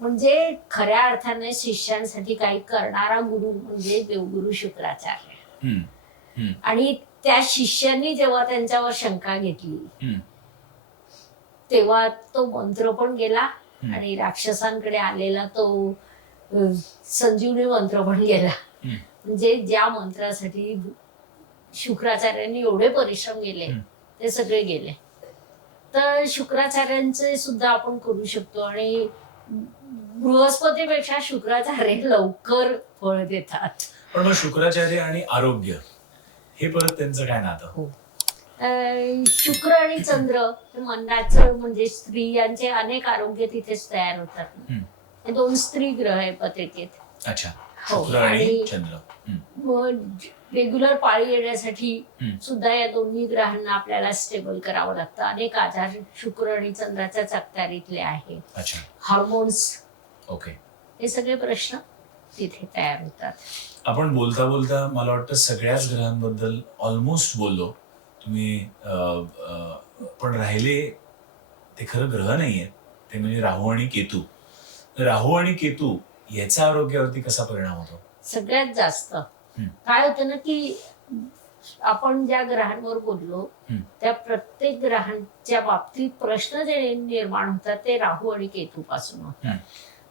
म्हणजे खऱ्या अर्थाने शिष्यांसाठी काही करणारा गुरु म्हणजे देवगुरु शुक्राचार्य. हम्म. हम्म. आणि त्या शिष्यांनी जेव्हा त्यांच्यावर शंका घेतली हम्म. तेव्हा तो मंत्र पण गेला हम्म. आणि राक्षसांकडे आलेला तो संजीवनी मंत्र पण गेला. हम्म. म्हणजे ज्या मंत्रासाठी शुक्राचार्यांनी एवढे परिश्रम केले हम्म. ते सगळे गेले. तर शुक्राचार्यांचे सुद्धा आपण करू शकतो. आणि बृहस्पतीपेक्षा शुक्राचार्य लवकर फळ देतात. पण मग शुक्राचार्य आणि आरोग्य हे परत त्यांचं काय नातं? हो. शुक्र आणि चंद्र हे मनाचं म्हणजे स्त्रियांचे अनेक आरोग्य तिथेच तयार होतात. हम्म. हे दोन स्त्री ग्रह आहे पत्रिकेत. अच्छा. हो. शुक्र आणि आणि चंद्र. हम्म. मग रेग्युलर पाळी येण्यासाठी हम्म. सुद्धा या दोन्ही ग्रहांना आपल्याला स्टेबल करावं लागतं. अनेक आजार शुक्र आणि चंद्राच्या चकत्यारीतले आहे. अच्छा. Hormones, okay. हे सगळे प्रश्न तिथे तयार होतात. आपण बोलता बोलता मला वाटतं सगळ्याच ग्रहांबद्दल ऑलमोस्ट बोललो. तुम्ही पण राहिले ते खरं ग्रह नाहीये, ते म्हणजे राहू आणि केतू. राहू आणि केतू याचा आरोग्यावरती कसा परिणाम होतो? सगळ्यात जास्त काय होतं ना की आपण ज्या ग्रहांवर बोललो त्या प्रत्येक ग्रहांच्या बाबतीत प्रश्न जे निर्माण होतात ते राहू आणि केतू पासून होतात.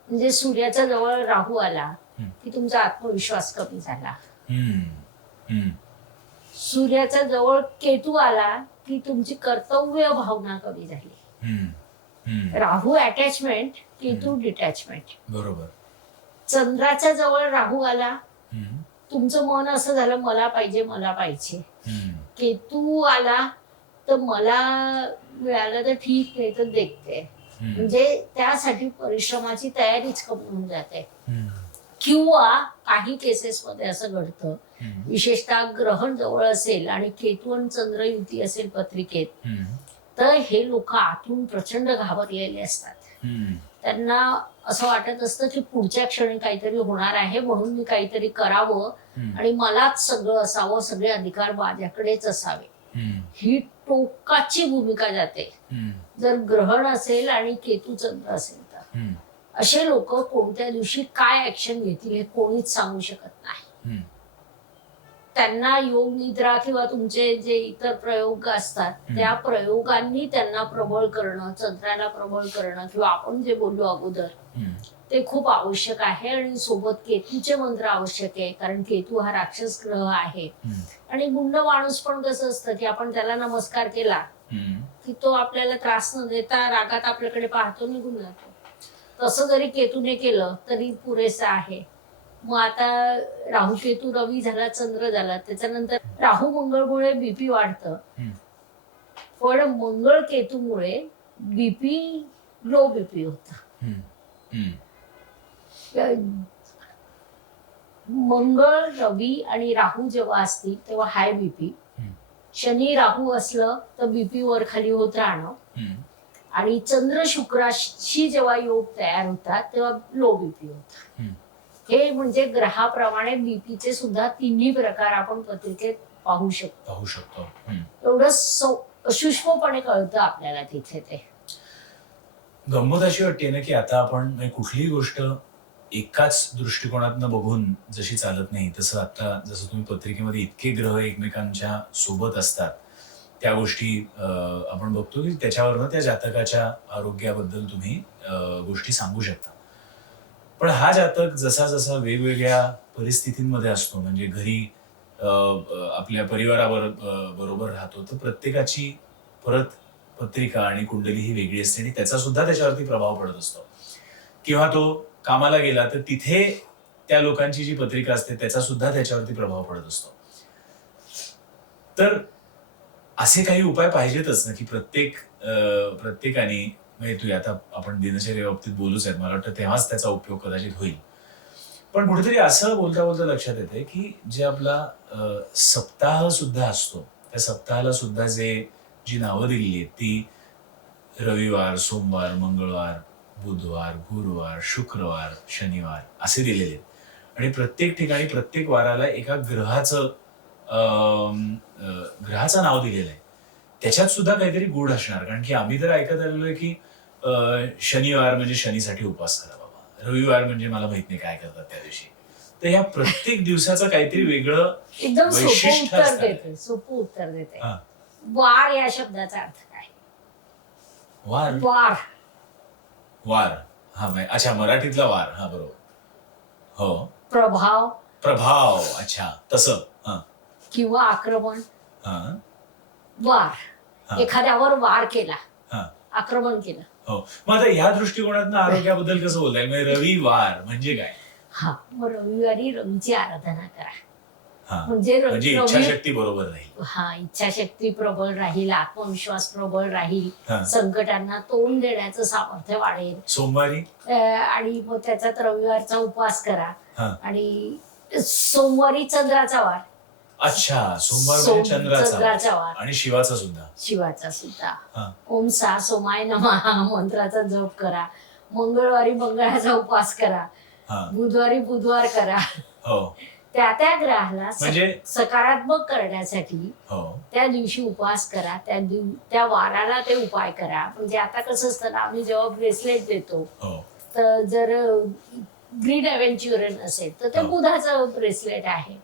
म्हणजे सूर्याच्या जवळ राहू आला की तुमचा आत्मविश्वास कमी झाला. सूर्याच्या जवळ केतू आला की तुमची कर्तव्य भावना कमी झाली. राहू अटॅचमेंट, केतू डिटॅचमेंट. बरोबर. चंद्राच्या जवळ राहू आला तुमचं मन असं झालं मला पाहिजे मला पाहिजे. केतू आला तर मला मिळालं तर ठीक, नाही तर देखते. म्हणजे त्यासाठी परिश्रमाची तयारीच कमी होऊन जाते. किंवा काही केसेस मध्ये असं घडतं, विशेषतः ग्रहण जवळ असेल आणि केतू आणि चंद्र युती असेल पत्रिकेत, तर हे लोक आतून प्रचंड घाबरलेले असतात. त्यांना असं वाटत असतं की पुढच्या क्षणी काहीतरी होणार आहे म्हणून मी काहीतरी करावं आणि मलाच सगळं असावं, सगळे अधिकार माझ्याकडेच असावे. ही टोकाची भूमिका जाते जर ग्रहण असेल आणि केतू चंद्र असेल तर. असे लोक कोणत्या दिवशी काय ऍक्शन घेतील हे कोणीच सांगू शकत नाही. त्यांना योग निद्रा किंवा तुमचे जे इतर प्रयोग असतात त्या प्रयोगांनी त्यांना प्रबळ करणं, चंद्राला प्रबळ करणं किंवा आपण जे बोललो अगोदर ते खूप आवश्यक आहे. आणि सोबत केतूचे मंत्र आवश्यक आहे, कारण केतू हा राक्षस ग्रह आहे. आणि गुंड माणूस पण कसं असतं की आपण त्याला नमस्कार केला की तो आपल्याला त्रास न देता रागात आपल्याकडे पाहतो, निघून जातो. तसं जरी केतूने केलं तरी पुरेसं आहे. मग आता राहू केतू रवी झाला, चंद्र झाला, त्याच्यानंतर राहू मंगळमुळे बीपी वाढतं. पण मंगळ केतूमुळे बीपी लो बीपी होत. मंगळ रवी आणि राहू जेव्हा असतील तेव्हा हाय बीपी, शनी राहू असलं तर बीपी वर खाली होत राहणं, आणि चंद्र शुक्राशी जेव्हा योग तयार होतात तेव्हा लो बीपी होत. हे म्हणजे ग्रहाप्रमाणे बीपीचे सुद्धा तिन्ही प्रकार आपण पत्रिकेत पाहू शकतो. एवढं सूक्ष्मपणे कळतं आपल्याला तिथे. ते गंमत अशी वाटते ना की आता आपण कुठलीही गोष्ट एकाच दृष्टिकोनातनं बघून जशी चालत नाही, तसं आता जसं तुम्ही पत्रिकेमध्ये इतके ग्रह एकमेकांच्या सोबत असतात त्या गोष्टी आपण बघतो की त्याच्यावरनं त्या जातकाच्या आरोग्याबद्दल तुम्ही गोष्टी सांगू शकता. पण हा जातक जसा जसा वेगवेगळ्या परिस्थितींमध्ये असतो, म्हणजे घरी आपल्या परिवाराबरोबर राहतो, तर प्रत्येकाची परत पत्रिका आणि कुंडली ही वेगळी असते आणि त्याचा सुद्धा त्याच्यावरती प्रभाव पडत असतो. किंवा तो कामाला गेला तर तिथे त्या लोकांची जी पत्रिका असते त्याचा सुद्धा त्याच्यावरती प्रभाव पडत असतो. तर असे काही उपाय पाहिजेतच ना की प्रत्येकाने, म्हणजे तू आता आपण दिनचर्या बाबतीत बोलूच आहेत, मला वाटतं तेव्हाच त्याचा उपयोग कदाचित होईल. पण कुठेतरी असं बोलता बोलता लक्षात येते की जे आपला सप्ताह सुद्धा असतो, त्या सप्ताहाला सुद्धा जी नावं दिलेली आहेत ती रविवार, सोमवार, मंगळवार, बुधवार, गुरुवार, शुक्रवार, शनिवार असे दिलेले आहेत. आणि प्रत्येक ठिकाणी प्रत्येक वाराला एका ग्रहाचं नाव दिलेलं आहे. त्याच्यात सुद्धा काहीतरी गूढ असणार, कारण की आम्ही तर ऐकत आलेलो आहे की शनिवार म्हणजे शनीसाठी उपवास करा बाबा, रविवार म्हणजे मला माहित नाही काय करतात त्या दिवशी. तर ह्या प्रत्येक दिवसाचं काहीतरी वेगळं एकदम वैशिष्ट्य सोपं उत्तर देते. वार या शब्दाचा अर्थ काय? वार हा, अच्छा, मराठीतला वार. हा, बरोबर. हो, प्रभाव. अच्छा, तसं किंवा आक्रमण. वार, एखाद्यावर वार केला, आक्रमण केलं. हो, मग आता ह्या दृष्टिकोनातून आरोग्याबद्दल कसं बोलताय? म्हणजे रविवार म्हणजे काय? हा, मग रविवारी रवीची आराधना करा. म्हणजे इच्छाशक्ती बरोबर राहील. हा, इच्छाशक्ती प्रबळ राहील, आत्मविश्वास प्रबळ राहील, संकटांना तोंड देण्याचं सामर्थ्य वाढेल. सोमवारी आणि मग त्याच्यात रविवारचा उपवास करा. आणि सोमवारी चंद्राचा वार. अच्छा, सोमवार चंद्राचा वार आणि शिवाचा सुद्धा. ओम सा सोमाय नमः मंत्राचा जप करा. मंगळवारी मंगळाचा उपवास करा. बुधवारी बुधवार करा. त्या ग्रहाला म्हणजे सकारात्मक करण्यासाठी त्या दिवशी उपवास करा, त्या वाराला ते उपाय करा. म्हणजे आता कसं असतं ना, आम्ही जेव्हा ब्रेसलेट देतो तर जर ग्रीन एव्हेंच्युरन असेल तर ते बुधाचं ब्रेसलेट आहे.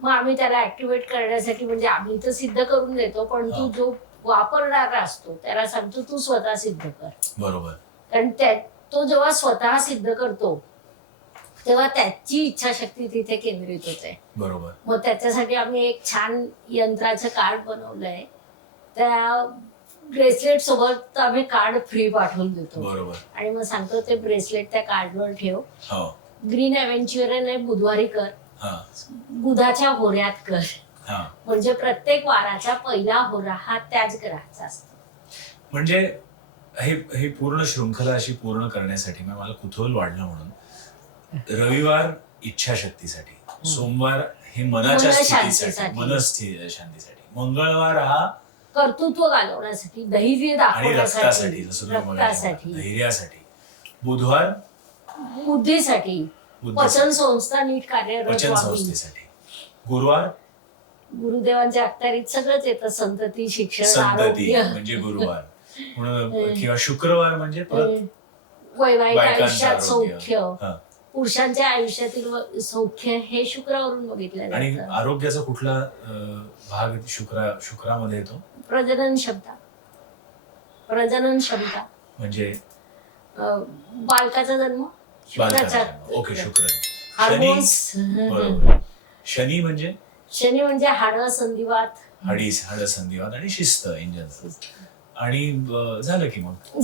मग आम्ही त्याला ऍक्टिव्हेट करण्यासाठी, म्हणजे आम्ही तर सिद्ध करून देतो, पण तू जो वापरणारा असतो त्याला सांगतो तू स्वतः सिद्ध कर. बरोबर. कारण तो जेव्हा स्वतः सिद्ध करतो तेव्हा त्याची इच्छाशक्ती तिथे केंद्रित होते. बरोबर. मग त्याच्यासाठी आम्ही एक छान यंत्राचं कार्ड बनवलंय. त्या ब्रेसलेट सोबत आम्ही कार्ड फ्री पाठवून देतो. बरोबर. आणि मग सांगतो ते ब्रेसलेट त्या कार्डवर ठेव. ग्रीन एव्हेंच्युरन आहे बुधवारी कर, बुधाच्या होऱ्यात कर. म्हणजे प्रत्येक वाराचा पहिला होरा हा त्याच ग्रहाचा असतो. म्हणजे हे पूर्ण शृंखला अशी पूर्ण करण्यासाठी मला कुतूहल वाढलं म्हणून रविवार इच्छाशक्तीसाठी, सोमवार हे मनाच्या स्थितीसाठी, मनशांतीसाठी, मंगळवार हा कर्तृत्व घालवण्यासाठी, धैर्य दाखवण्यासाठी, रक्तासाठी, धैर्यासाठी, बुधवार बुद्धीसाठी, पचन संस्था नीट कार्यरत, पचन संस्थेसाठी, गुरुवार गुरुदेवांच्या अखत्यारीत सगळंच येतं, संतती, शिक्षण, संतती म्हणजे गुरुवार. किंवा शुक्रवार म्हणजे वैवाहिक आयुष्यात सौख्य, पुरुषांच्या आयुष्यातील सौख्य हे शुक्रावरून बघितलं आणि जातं. आरोग्याचा कुठला भाग शुक्रामध्ये येतो? प्रजनन क्षमता, प्रजनन क्षमता म्हणजे बालकाचा जन्म शुक्राचा. ओके, शुक्र. हार्मोन्स. बरोबर. शनी म्हणजे शनी म्हणजे हाडं, संधिवात. हाड संधिवात आणि शिस्त इन जनरल. आणि झालं की मग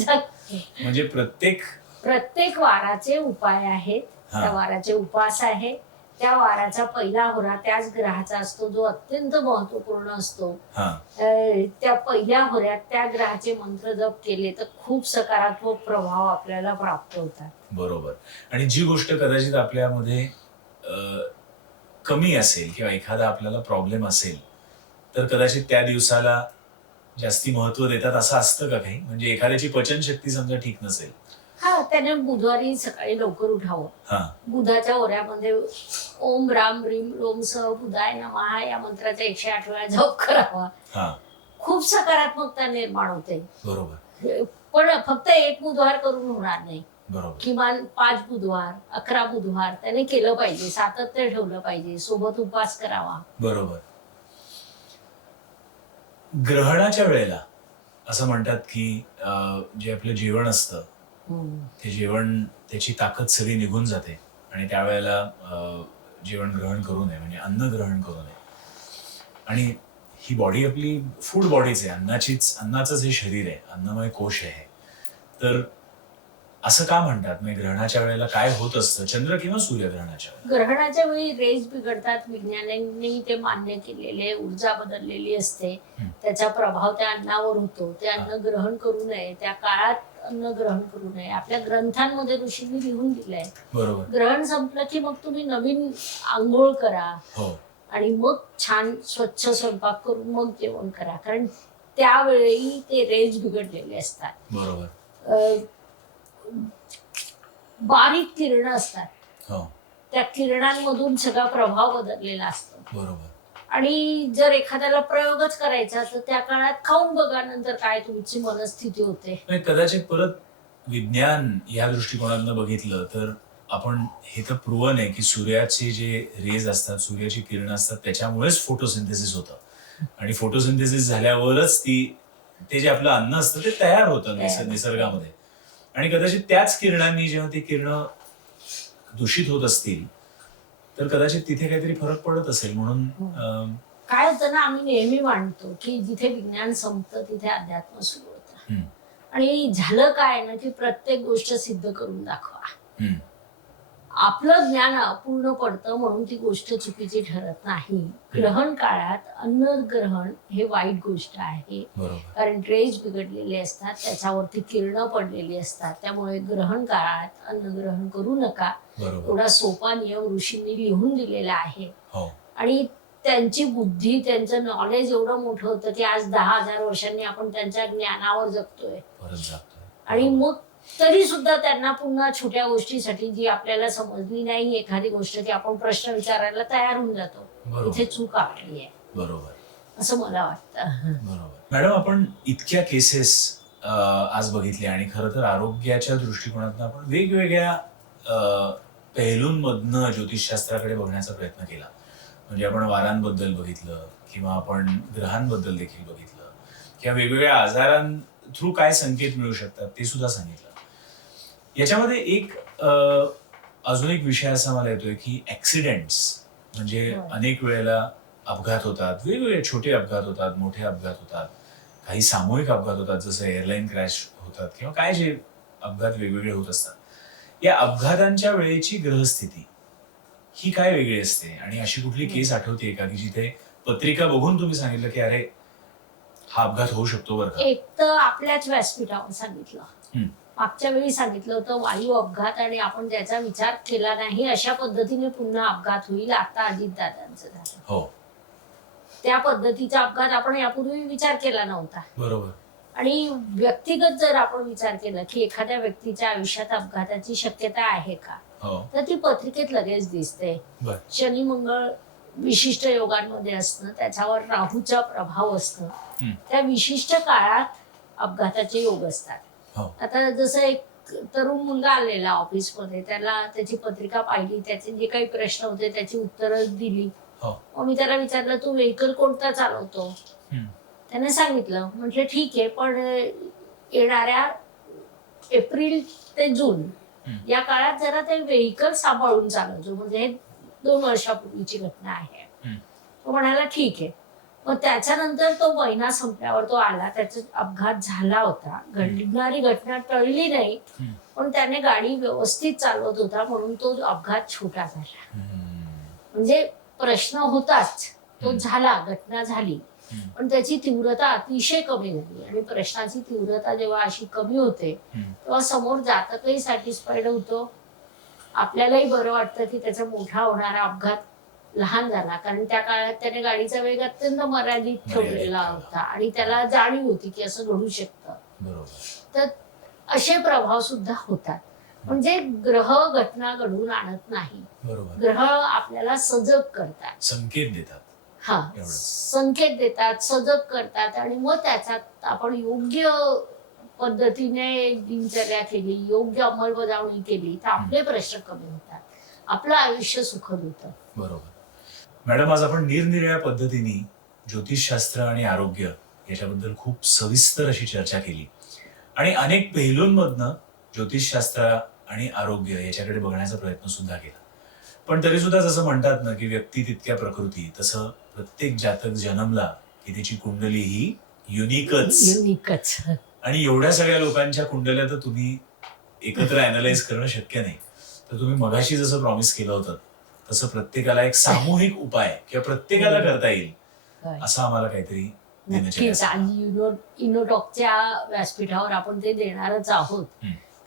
म्हणजे प्रत्येक वाराचे उपाय आहेत. हा. त्या वाराचे उपास आहे. त्या वाराचा पहिला होरा त्याच ग्रहाचा असतो जो अत्यंत महत्वपूर्ण असतो. हा. त्या पहिल्या होऱ्यात त्या ग्रहाचे मंत्र जप केले तर खूप सकारात्मक प्रभाव आपल्याला प्राप्त होतात. बरोबर. आणि जी गोष्ट कदाचित आपल्यामध्ये कमी असेल किंवा एखादा आपल्याला प्रॉब्लेम असेल तर कदाचित त्या दिवसाला जास्ती महत्व देतात असं असतं का काही? म्हणजे एखाद्याची पचनशक्ती समजा ठीक नसेल, हा, त्याने बुधवारी सकाळी लवकर उठावं. हा, बुधाच्या ओऱ्यामध्ये ओम राम ह्रीम रोम स बुधाय नमः या मंत्राचा 108 वेळा जप करावा. हा, खूप सकारात्मकता निर्माण होते. बरोबर, पण फक्त एक बुधवार करून होणार नाही. बरोबर, किमान 5 बुधवार 11 बुधवार त्याने केलं पाहिजे. सातत्य ठेवलं पाहिजे. सोबत उपास करावा. बरोबर. ग्रहणाच्या वेळेला असं म्हणतात की जे आपलं जेवण असतं ते जेवण त्याची ताकद सगळी निघून जाते आणि त्यावेळेला जेवण ग्रहण करू नये, म्हणजे अन्न ग्रहण करू नये. आणि ही बॉडी आपली फूड बॉडीच आहे, अन्नाचंच हे शरीर आहे, अन्नमय कोश आहे. तर असं का म्हणतात? म्हणजे ग्रहणाच्या वेळेला काय होत असतं चंद्र किंवा सूर्यग्रहणाच्या वेळेला? ग्रहणाच्या वेळी रेज बिघडतात. विज्ञानाने ते मान्य केलेले. ऊर्जा बदललेली असते. त्याचा प्रभाव त्या अन्नावर होतो. ते अन्न ग्रहण करू नये. त्या काळात अन्न ग्रहण करू नये. आपल्या ग्रंथांमध्ये ऋषींनी लिहून दिलंय. बरोबर. ग्रहण संपलं की मग तुम्ही नवीन आंघोळ करा. हो. आणि मग छान स्वच्छ स्वयंपाक करून मग जेवण करा. कारण त्यावेळी ते रेज बिघडलेले असतात. बरोबर. बारीक किरण असतात. हो. त्या किरणांमधून सगळा प्रभाव बदललेला असतो. बरोबर. आणि जर एखाद्याला प्रयोगच करायचा तर त्या काळात खाऊन बघा नंतर काय तुमची मनस्थिती होते. कदाचित परत विज्ञान या दृष्टिकोनातून बघितलं तर आपण हे तर प्रूव्हन आहे की सूर्याचे जे रेज असतात, सूर्याची किरण असतात, त्याच्यामुळेच फोटोसिंथेसिस होतं. आणि फोटोसिंथेसिस झाल्यावरच ते जे आपलं अन्न असतं ते तयार होतं निसर्गामध्ये. आणि कदाचित त्याच किरणांनी जेव्हा ती किरण दूषित होत असतील तर कदाचित तिथे काहीतरी फरक पडत असेल. म्हणून काय होतं ना, आम्ही नेहमी मांडतो की जिथे विज्ञान संपतं तिथे अध्यात्म सुरू होतं. आणि झालं काय ना की प्रत्येक गोष्ट सिद्ध करून दाखवा. आपलं ज्ञान अपूर्ण पडतं म्हणून ती गोष्ट चुकीची ठरत नाही. ग्रहण काळात अन्न ग्रहण हे वाईट गोष्ट आहे. कारण रेज बिघडलेले असतात, त्याच्यावरती किरणं पडलेली असतात. त्यामुळे ग्रहण काळात अन्न ग्रहण करू नका. एवढा सोपा नियम ऋषींनी लिहून दिलेला आहे. आणि त्यांची बुद्धी, त्यांचं नॉलेज एवढं मोठं होतं की आज 10,000 वर्षांनी आपण त्यांच्या ज्ञानावर जगतोय. आणि मग तरी सुद्धा त्यांना पुन्हा छोट्या गोष्टीसाठी जी आपल्याला समजली नाही एखादी गोष्ट ती आपण प्रश्न विचारायला तयार होऊन जातो. इथे चूक आपली आहे. बरोबर, असं मला वाटतं. बरोबर. मॅडम, आपण इतक्या केसेस आज बघितल्या आणि खरं तर आरोग्याच्या दृष्टिकोनातून आपण वेगवेगळ्या पैलूंमधनं ज्योतिषशास्त्राकडे बघण्याचा प्रयत्न केला. म्हणजे आपण वारांबद्दल बघितलं किंवा आपण ग्रहांबद्दल देखील बघितलं किंवा वेगवेगळ्या आजारां थ्रू काय संकेत मिळू शकतात ते सुद्धा सांगितलं. याच्यामध्ये एक अजून एक विषय असा मला येतोय की ऍक्सिडेंट्स, म्हणजे अनेक वेळेला अपघात होतात. वेगवेगळे छोटे अपघात होतात, मोठे अपघात होतात, काही सामूहिक अपघात होतात, जसं एअरलाईन क्रॅश होतात किंवा काय जे अपघात वेगवेगळे होत असतात. या अपघातांच्या वेळेची ग्रहस्थिती ही काय वेगळी असते? आणि अशी कुठली केस आठवते का की जिथे पत्रिका बघून तुम्ही सांगितलं की अरे हा अपघात होऊ शकतो बरं का? एक तर आपल्याच व्यासपीठावर सांगितलं. मागच्या वेळी सांगितलं होतं वायू अपघात आणि आपण ज्याचा विचार केला नाही अशा पद्धतीने पुन्हा अपघात होईल. आता अजितदादांचं झालं. हो. त्या पद्धतीचा अपघात आपण यापूर्वी विचार केला नव्हता. बरोबर. आणि व्यक्तिगत जर आपण विचार केला की एखाद्या व्यक्तीच्या आयुष्यात अपघाताची शक्यता आहे का, तर ती पत्रिकेत लगेच दिसते. शनी मंगळ विशिष्ट योगांमध्ये असणं, त्याच्यावर राहूचा प्रभाव असणं, त्या विशिष्ट काळात अपघाताचे योग असतात. आता जसं एक तरुण मुलगा आलेला ऑफिसमध्ये, त्याला त्याची पत्रिका पाहिली, त्याचे जे काही प्रश्न होते त्याची उत्तरं दिली. हो. मग मी त्याला विचारलं, तू व्हेकल कोणता चालवतो? त्याने सांगितलं. म्हटलं ठीक आहे, पण येणाऱ्या एप्रिल ते जून या काळात जरा ते व्हेकल सांभाळून चालवतो, म्हणजे हे 2 वर्षापूर्वीची घटना आहे. तो म्हणाला ठीक आहे. मग त्याच्यानंतर तो महिना संपल्यावर तो आला, त्याचा अपघात झाला होता. घडणारी घटना टळली नाही, पण त्याने गाडी व्यवस्थित चालवत होता म्हणून तो अपघात छोटा झाला. म्हणजे प्रश्न होताच, तो झाला, घटना झाली, पण त्याची तीव्रता अतिशय कमी झाली. आणि प्रश्नाची तीव्रता जेव्हा अशी कमी होते तेव्हा समोर जातकही सॅटिस्फाईड होतो, आपल्यालाही बरं वाटतं की त्याचा मोठा होणारा अपघात लहान झाला. कारण त्या काळात त्याने गाडीचा वेग अत्यंत मर्यादित ठेवलेला होता आणि त्याला जाणीव होती की असं घडू शकतं. तर असे प्रभाव सुद्धा होतात. म्हणजे ग्रह घटना घडवून आणत नाही, ग्रह आपल्याला सजग करतात, संकेत देतात. हा, संकेत देतात, सजग करतात. आणि मग त्याच्यात आपण योग्य पद्धतीने दिनचर्या केली, योग्य अंमलबजावणी केली तर आपले प्रश्न कमी होतात, आपलं आयुष्य सुखद होतं. बरोबर. मॅडम, आज आपण निरनिराळ्या पद्धतीने ज्योतिषशास्त्र आणि आरोग्य याच्याबद्दल खूप सविस्तर अशी चर्चा केली आणि अनेक पैलूंमधनं ज्योतिषशास्त्र आणि आरोग्य याच्याकडे बघण्याचा प्रयत्न सुद्धा केला. पण तरी सुद्धा जसं म्हणतात ना की व्यक्ती तितक्या प्रकृती, तसं प्रत्येक जातक जन्मला की त्याची कुंडली ही युनिकच. आणि एवढ्या सगळ्या लोकांच्या कुंडल्या तर तुम्ही एकत्र अॅनलाइज करणं शक्य नाही. तर तुम्ही मगाशी जसं प्रॉमिस केलं होतं तसं प्रत्येकाला एक सामूहिक उपाय किंवा प्रत्येकाला करता येईल असं आम्हाला काहीतरी नक्कीच. आणि इनोटॉकच्या व्यासपीठावर आपण ते देणारच आहोत.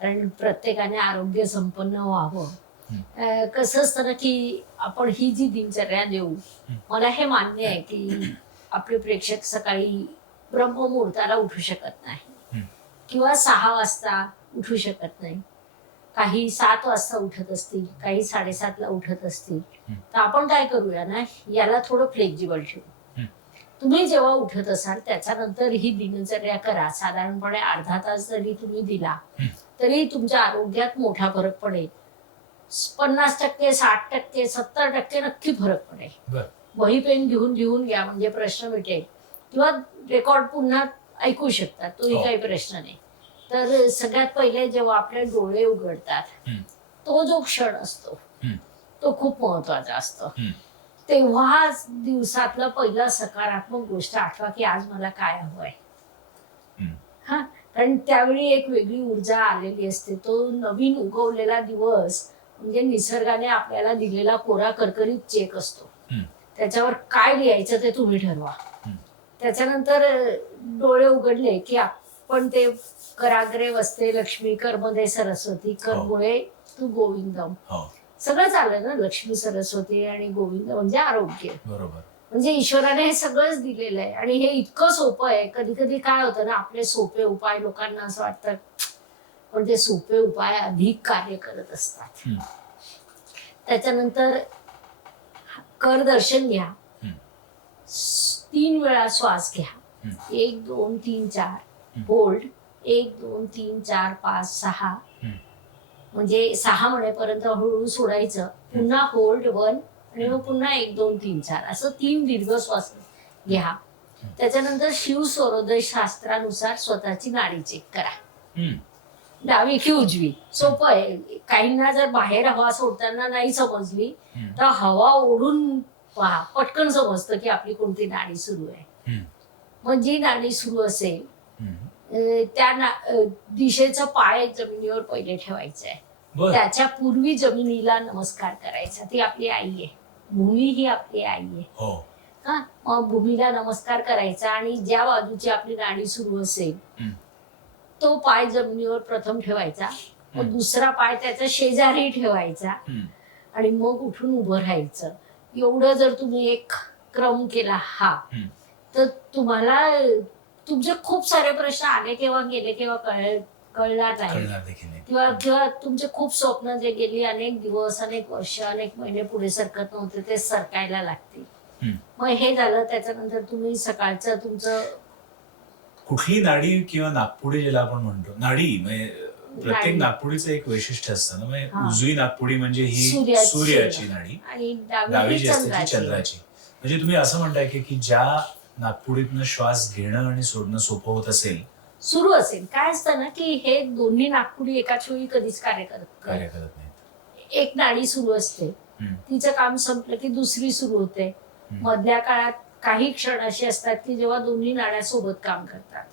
कारण प्रत्येकाने आरोग्य संपन्न व्हावं. कसं असतं ना की आपण ही जी दिनचर्या देऊ, मला हे मान्य आहे की आपले प्रेक्षक सकाळी ब्रह्ममुहूर्ताला उठू शकत नाही किंवा 6 वाजता उठू शकत नाही, काही 7 वाजता उठत असतील, काही 7:30ला उठत असतील. तर आपण काय करूया ना, याला थोडं फ्लेक्झिबल ठेवू. तुम्ही जेव्हा उठत असाल त्याच्यानंतर ही दिनचर्या करा. साधारणपणे अर्धा तास जरी तुम्ही दिला तरी तुमच्या आरोग्यात मोठा फरक पडेल. 50%, 60%, 70% नक्की फरक पडेल. वही पेन घेऊन घ्या, म्हणजे प्रश्न मिटेल. किंवा रेकॉर्ड पुन्हा ऐकू शकतात, तोही काही प्रश्न नाही. तर सगळ्यात पहिले जेव्हा आपले डोळे उघडतात तो जो क्षण असतो तो खूप महत्वाचा असतो. तेव्हा दिवसातला पहिला सकारात्मक गोष्ट आठवा की आज मला काय हवंय. हा, कारण त्यावेळी एक वेगळी ऊर्जा आलेली असते. तो नवीन उगवलेला दिवस म्हणजे निसर्गाने आपल्याला दिलेला कोरा करकरीत चेक असतो. त्याच्यावर काय लिहायचं ते तुम्ही ठरवा. त्याच्यानंतर डोळे उघडले की आपण ते कराग्रे वसते लक्ष्मी, कर्मदे सरस्वती, कर्मुळे तू गोविंदम, सगळं आलं ना. लक्ष्मी, सरस्वती आणि गोविंद म्हणजे आरोग्य. बरोबर. म्हणजे ईश्वराने हे सगळंच दिलेलं आहे आणि हे इतकं सोपं आहे. कधी कधी काय होतं ना, आपले सोपे उपाय लोकांना असं वाटतं, पण ते सोपे उपाय अधिक कार्य करत असतात. त्याच्यानंतर कर दर्शन घ्या, 3 वेळा श्वास घ्या, 1 2 3 4, होल्ड 1 2 3 4 5 6, म्हणजे 6 म्हणेपर्यंत हळूहळू सोडायचं, पुन्हा होल्ड 1 आणि मग पुन्हा 1 2 3 4 असं 3 दीर्घ श्वास घ्या. त्याच्यानंतर शिव स्वरोदय शास्त्रानुसार स्वतःची नाडी चेक करा, डावी की उजवी. सोपं आहे. काहींना जर बाहेर हवा सोडताना नाही समजली तर हवा ओढून पहा, पटकन समजतं की आपली कोणती नाडी सुरू आहे. मग जी नाडी सुरू असेल त्या दिशेचा पाय जमिनीवर पहिले ठेवायचा आहे. त्याच्या पूर्वी जमिनीला नमस्कार करायचा. ती आपली आई आहे, भूमी ही आपली आई आहे. हा, मग भूमीला नमस्कार करायचा आणि ज्या बाजूची आपली नाडी सुरू असेल तो पाय जमिनीवर प्रथम ठेवायचा, मग दुसरा पाय त्याच्या शेजारी ठेवायचा आणि मग उठून उभं राहायचं. एवढं जर तुम्ही एक क्रम केला तर तुम्हाला तुमचे खूप सारे प्रश्न आले केव्हा गेले केव्हा कळणार नाही. किंवा तुमचे खूप स्वप्न जे गेली अनेक दिवस, अनेक वर्ष, अनेक महिने पुढे सरकत नव्हते ते सरकायला लागतील. मग हे झालं. त्याच्यानंतर तुम्ही सकाळचं तुमचं कुठली नाडी किंवा नागपुडी ज्याला आपण म्हणतो, नाडी म्हणजे प्रत्येक नाडी. नागपुडीचं एक वैशिष्ट्य असतं ना, म्हणजे हा. उजवी नागपुडी म्हणजे ही सूर्याची. सूर्याची नाडी, आणि डावी डावी जी असते ती चंद्राची. चंद्राची. म्हणजे तुम्ही असं म्हणताय की ज्या नागपुडीतनं श्वास घेणं आणि सोडणं सोपं होत असेल, सुरू असेल. काय असतं ना की हे दोन्ही नागपुडी एकाच वेळी कधीच कार्य करत नाही. कार्य करत नाही. एक नाडी सुरू असते, हम्म. तिचं काम संपलं की दुसरी सुरू होते. हम्म. मधल्या काळात काही क्षण असे असतात की जेव्हा दोन्ही नाड्या सोबत काम करतात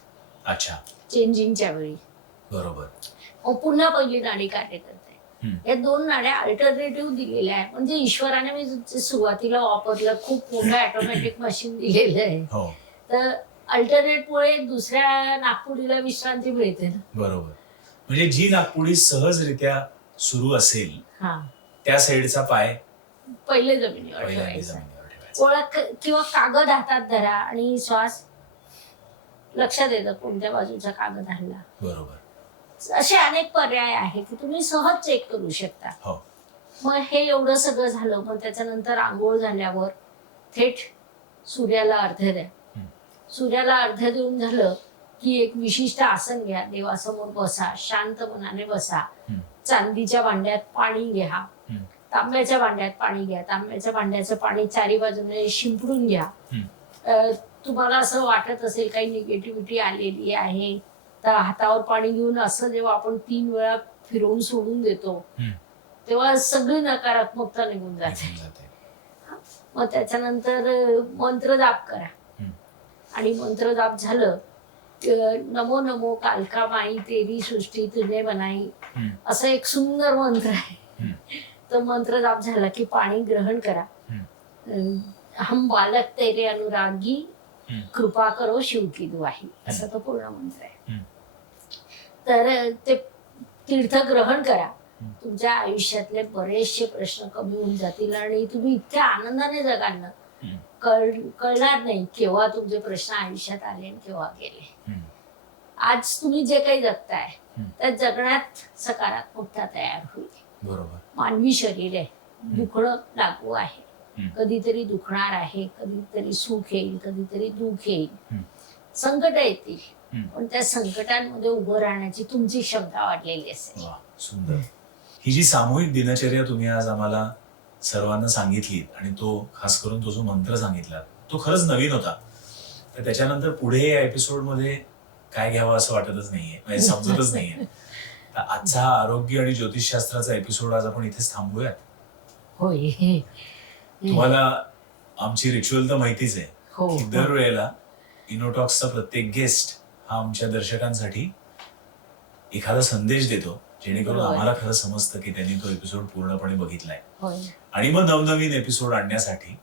अच्छा, चेंजिंगच्या वेळी. बरोबर. मग पुन्हा पहिली नाडी कार्य करते. हम्म. या दोन नाड्या अल्टरनेटिव्ह दिलेल्या आहे. म्हणजे ईश्वराने मी जे सुरुवातीला वापरलं खूप मोठं ऑटोमॅटिक मशीन दिलेलं आहे. हो, तर अल्टरनेटमुळे दुसऱ्या नागपुडीला विश्रांती मिळते ना. बरोबर. म्हणजे जी नागपुडी सहजरित्या सुरू असेल हा, त्या साईडचा पाय पहिले जमिनीवर पहिल्यांदा ठेवायचा. जमिनीवर ठेवायचा. ओळख किंवा कागद हातात धरा आणि श्वास लक्षात येतं कोणत्या बाजूचा कागद हल्ला. बरोबर. असे अनेक पर्याय आहेत की तुम्ही सहज चेक करू शकता. हो. मग हे एवढं सगळं झालं. मग त्याच्यानंतर आंघोळ झाल्यावर थेट सूर्याला अर्घ्य द्या. हम्म. सूर्याला अर्घ्य देऊन झालं की एक विशिष्ट आसन घ्या, देवासमोर बसा, शांत मनाने बसा. हम्म. चांदीच्या भांड्यात पाणी घ्या, हम्म. तांब्याच्या भांड्यात पाणी घ्या. तांब्याच्या भांड्याचं पाणी चारी बाजूने शिंपडून घ्या. हम्म. तुम्हाला असं वाटत असेल काही निगेटिव्हिटी आलेली आहे तर हातावर पाणी घेऊन असं जेव्हा आपण 3 वेळा फिरवून सोडून देतो हम्म. तेव्हा सगळी नकारात्मकता निघून जाते. निघून जाते. मग त्याच्यानंतर मंत्र जाप करा. हम्म. आणि मंत्र जाप झालं नमो नमो कालका माई तेरी सृष्टी तुझे बनाई, हम्म. असं एक सुंदर मंत्र आहे. हम्म. तो मंत्र जाप झाला की पाणी ग्रहण करा. हम्म. हम बालक तेरे अनुरागी, हम्म. कृपा करो शिव की दुआही, असा तो पूर्ण मंत्र आहे. हम्म. तर ते तीर्थ ग्रहण करा. हम्म. तुमच्या आयुष्यातले बरेचसे प्रश्न कमी होऊन जातील आणि तुम्ही इतक्या आनंदाने जगाल ना, हम्म. कळणार नाही केव्हा तुमचे प्रश्न आयुष्यात आले आणि केव्हा गेले. हम्म. आज तुम्ही जे काही जगताय हम्म. त्या जगण्यात सकारात्मकता तयार होईल. बरोबर. मानवी शरीर आहे, दुखणं लागू आहे. हम्म. कधीतरी दुखणार आहे, कधीतरी सुख येईल, कधीतरी दुःख येईल, हम्म. संकट येतील. हम्म. पण त्या संकटांमध्ये उभं राहण्याची तुमची क्षमता वाढलेली असेल. वा, सुंदर. ही जी सामूहिक दिनचर्या तुम्ही आज आम्हाला सर्वांना सांगितली आणि तो खास करून तो जो मंत्र सांगितला तो खरंच नवीन होता. तर त्याच्यानंतर पुढे या एपिसोडमध्ये काय घ्यावं असं वाटतच नाहीये, म्हणजे समजतच नाहीये. तर आजचा आरोग्य आणि ज्योतिषशास्त्राचा एपिसोड आज आपण इथेच थांबूयात. होय. तुम्हाला आमची रिच्युअल तर माहितीच आहे हो, की दरवेळेला इनोटॉक्सचा प्रत्येक गेस्ट हा आमच्या दर्शकांसाठी एखादा संदेश देतो जेणेकरून बरोबर. आम्हाला खरं समजतं की त्यांनी तो एपिसोड पूर्णपणे बघितलाय होय, आणि मग नवनवीन एपिसोड आणण्यासाठी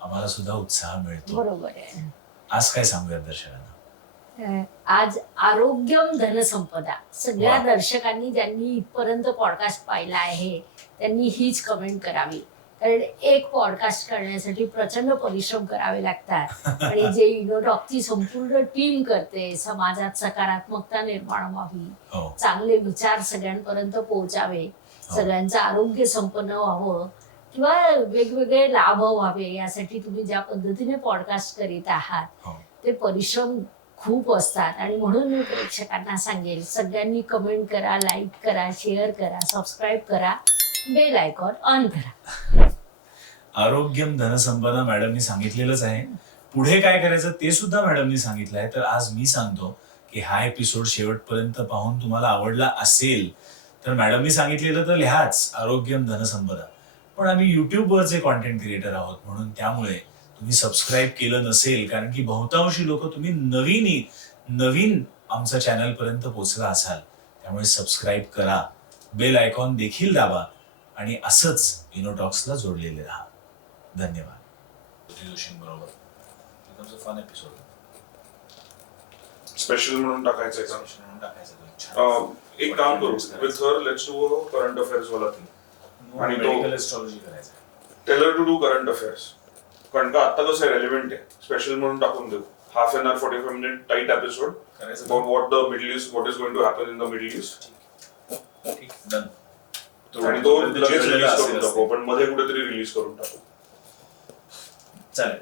आम्हाला सुद्धा उत्साह मिळतो. बरोबर आहे. आज काय सांगूयात दर्शकांना? आज आरोग्यम धनसंपदा. सगळ्या वा. दर्शकांनी ज्यांनी इथपर्यंत पॉडकास्ट पाहिला आहे त्यांनी हीच कमेंट करावी. कारण एक पॉडकास्ट करण्यासाठी प्रचंड परिश्रम करावे लागतात आणि जे इनोटॉकची संपूर्ण टीम करते, समाजात सकारात्मकता निर्माण व्हावी, हो, चांगले विचार सगळ्यांपर्यंत पोहोचावे, सगळ्यांचं आरोग्य संपन्न व्हावं किंवा वेगवेगळे लाभ व्हावे, यासाठी तुम्ही ज्या पद्धतीने पॉडकास्ट करीत आहात हो. ते परिश्रम खूप असतात. आणि म्हणून मी प्रेक्षकांना सांगेल सगळ्यांनी कमेंट करा, लाईक करा, शेअर करा, सबस्क्राईब करा, बेल आयकॉन ऑन करा. आरोग्यम धनसंपदा मॅडमनी सांगितलेलंच आहे. पुढे काय करायचं ते सुद्धा मॅडमनी सांगितलं आहे. तर आज मी सांगतो की हा एपिसोड शेवटपर्यंत पाहून तुम्हाला आवडला असेल तर मॅडमनी सांगितलेलं तर लिहाच, आरोग्यम धनसंपदा. पण आम्ही युट्यूबवरचे कॉन्टेंट क्रिएटर आहोत म्हणून त्यामुळे तुम्ही सबस्क्राईब केलं नसेल, कारण की बहुतांशी लोक तुम्ही नवीन आमच्या चॅनल पर्यंत पोहोचला असाल. त्यामुळे सबस्क्राईब करा, बेल आयकॉन देखील दाबा आणि असंच इनोटॉक्सला जोडलेले राहा. धन्यवाद. जोशींबरोबर एकदम फन एपिसोड स्पेशल म्हणून टाकायचं का? म्हणून टाकायचं तो छान. एक काम करू, with her let's do current affairs वाला थिंग आणि तो मेडिकल एस्ट्रॉलॉजी करायचं. Tell her to do current affairs. कारण का आता कसं रेलिव्हेंट आहे, स्पेशल म्हणून टाकून देऊ. Half an hour 45 minute tight episode करायचं about what the Middle East, what is going to happen in the Middle East. ठीक, डन. आणि तो लगेच रिलीज करून टाकू, पण मध्ये कुठेतरी रिलीज करून टाकू. चालेल.